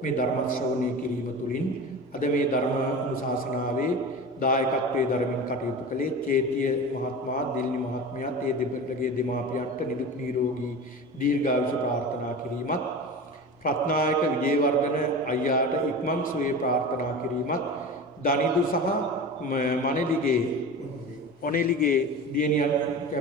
මේ ධර්ම ශ්‍රවණය කිරීම තුළින් අද මේ ධර්ම අනුශාසනාවේ දායකත්වයේ ධර්මින් කටයුතු කළේ චේතිය මහත්මයා, දිල්නි මහත්මයාත් ඒ දෙපළගේ දෙමාපියන්ට නිදුක් නිරෝගී දීර්ඝායුෂ ප්‍රාර්ථනා කිරීමත්, රත්නායක විජේවර්ධන අයියාට ඉක්මන් සුවය ප්‍රාර්ථනා කිරීමත්, දනිදු සහ ඔනෙලිගේ දියණියන්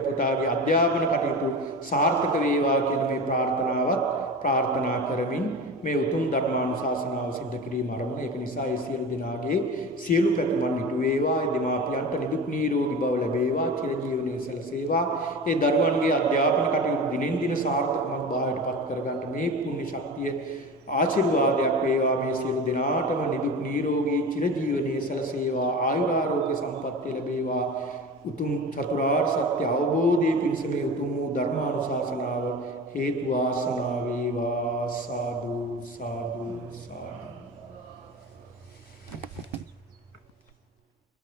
පුතාගේ අධ්‍යාපන කටයුතු සාර්ථක වේවා කියන මේ ප්‍රාර්ථනාවත් ප්‍රාර්ථනා කරමින් මේ උතුම් ධර්මානුශාසනාව සිද්ධ කිරීම ආරම්භ. ඒක නිසා ඒ සියලු දෙනාගේ සියලු පැතුමන් ඉටු වේවා, ඒ දෙමාපියන්ට නිදුක් නිරෝගී බව ලැබේවා, චිරජීවනයේ සැලසේවා. ඒ දරුවන්ගේ අධ්‍යාපන කටයුතු දිනෙන් දින සාර්ථකමත් භාවයට පත් කරගන්න මේ පුණ්‍ය ශක්තිය ආශිර්වාදයක් වේවා. මේ සියලු දෙනාටම නිදුක් නිරෝගී චිරජීවනයේ සැලසේවා, ආයුරාෝග්‍ය සම්පන්නිය ලැබේවා. උතුම් චතුරාර්ය සත්‍ය අවබෝධයේ පිණිස මේ උතුම් වූ ධර්මානුශාසනාව හේතු වාසනා වේවා. සාදු සාදු සාදු.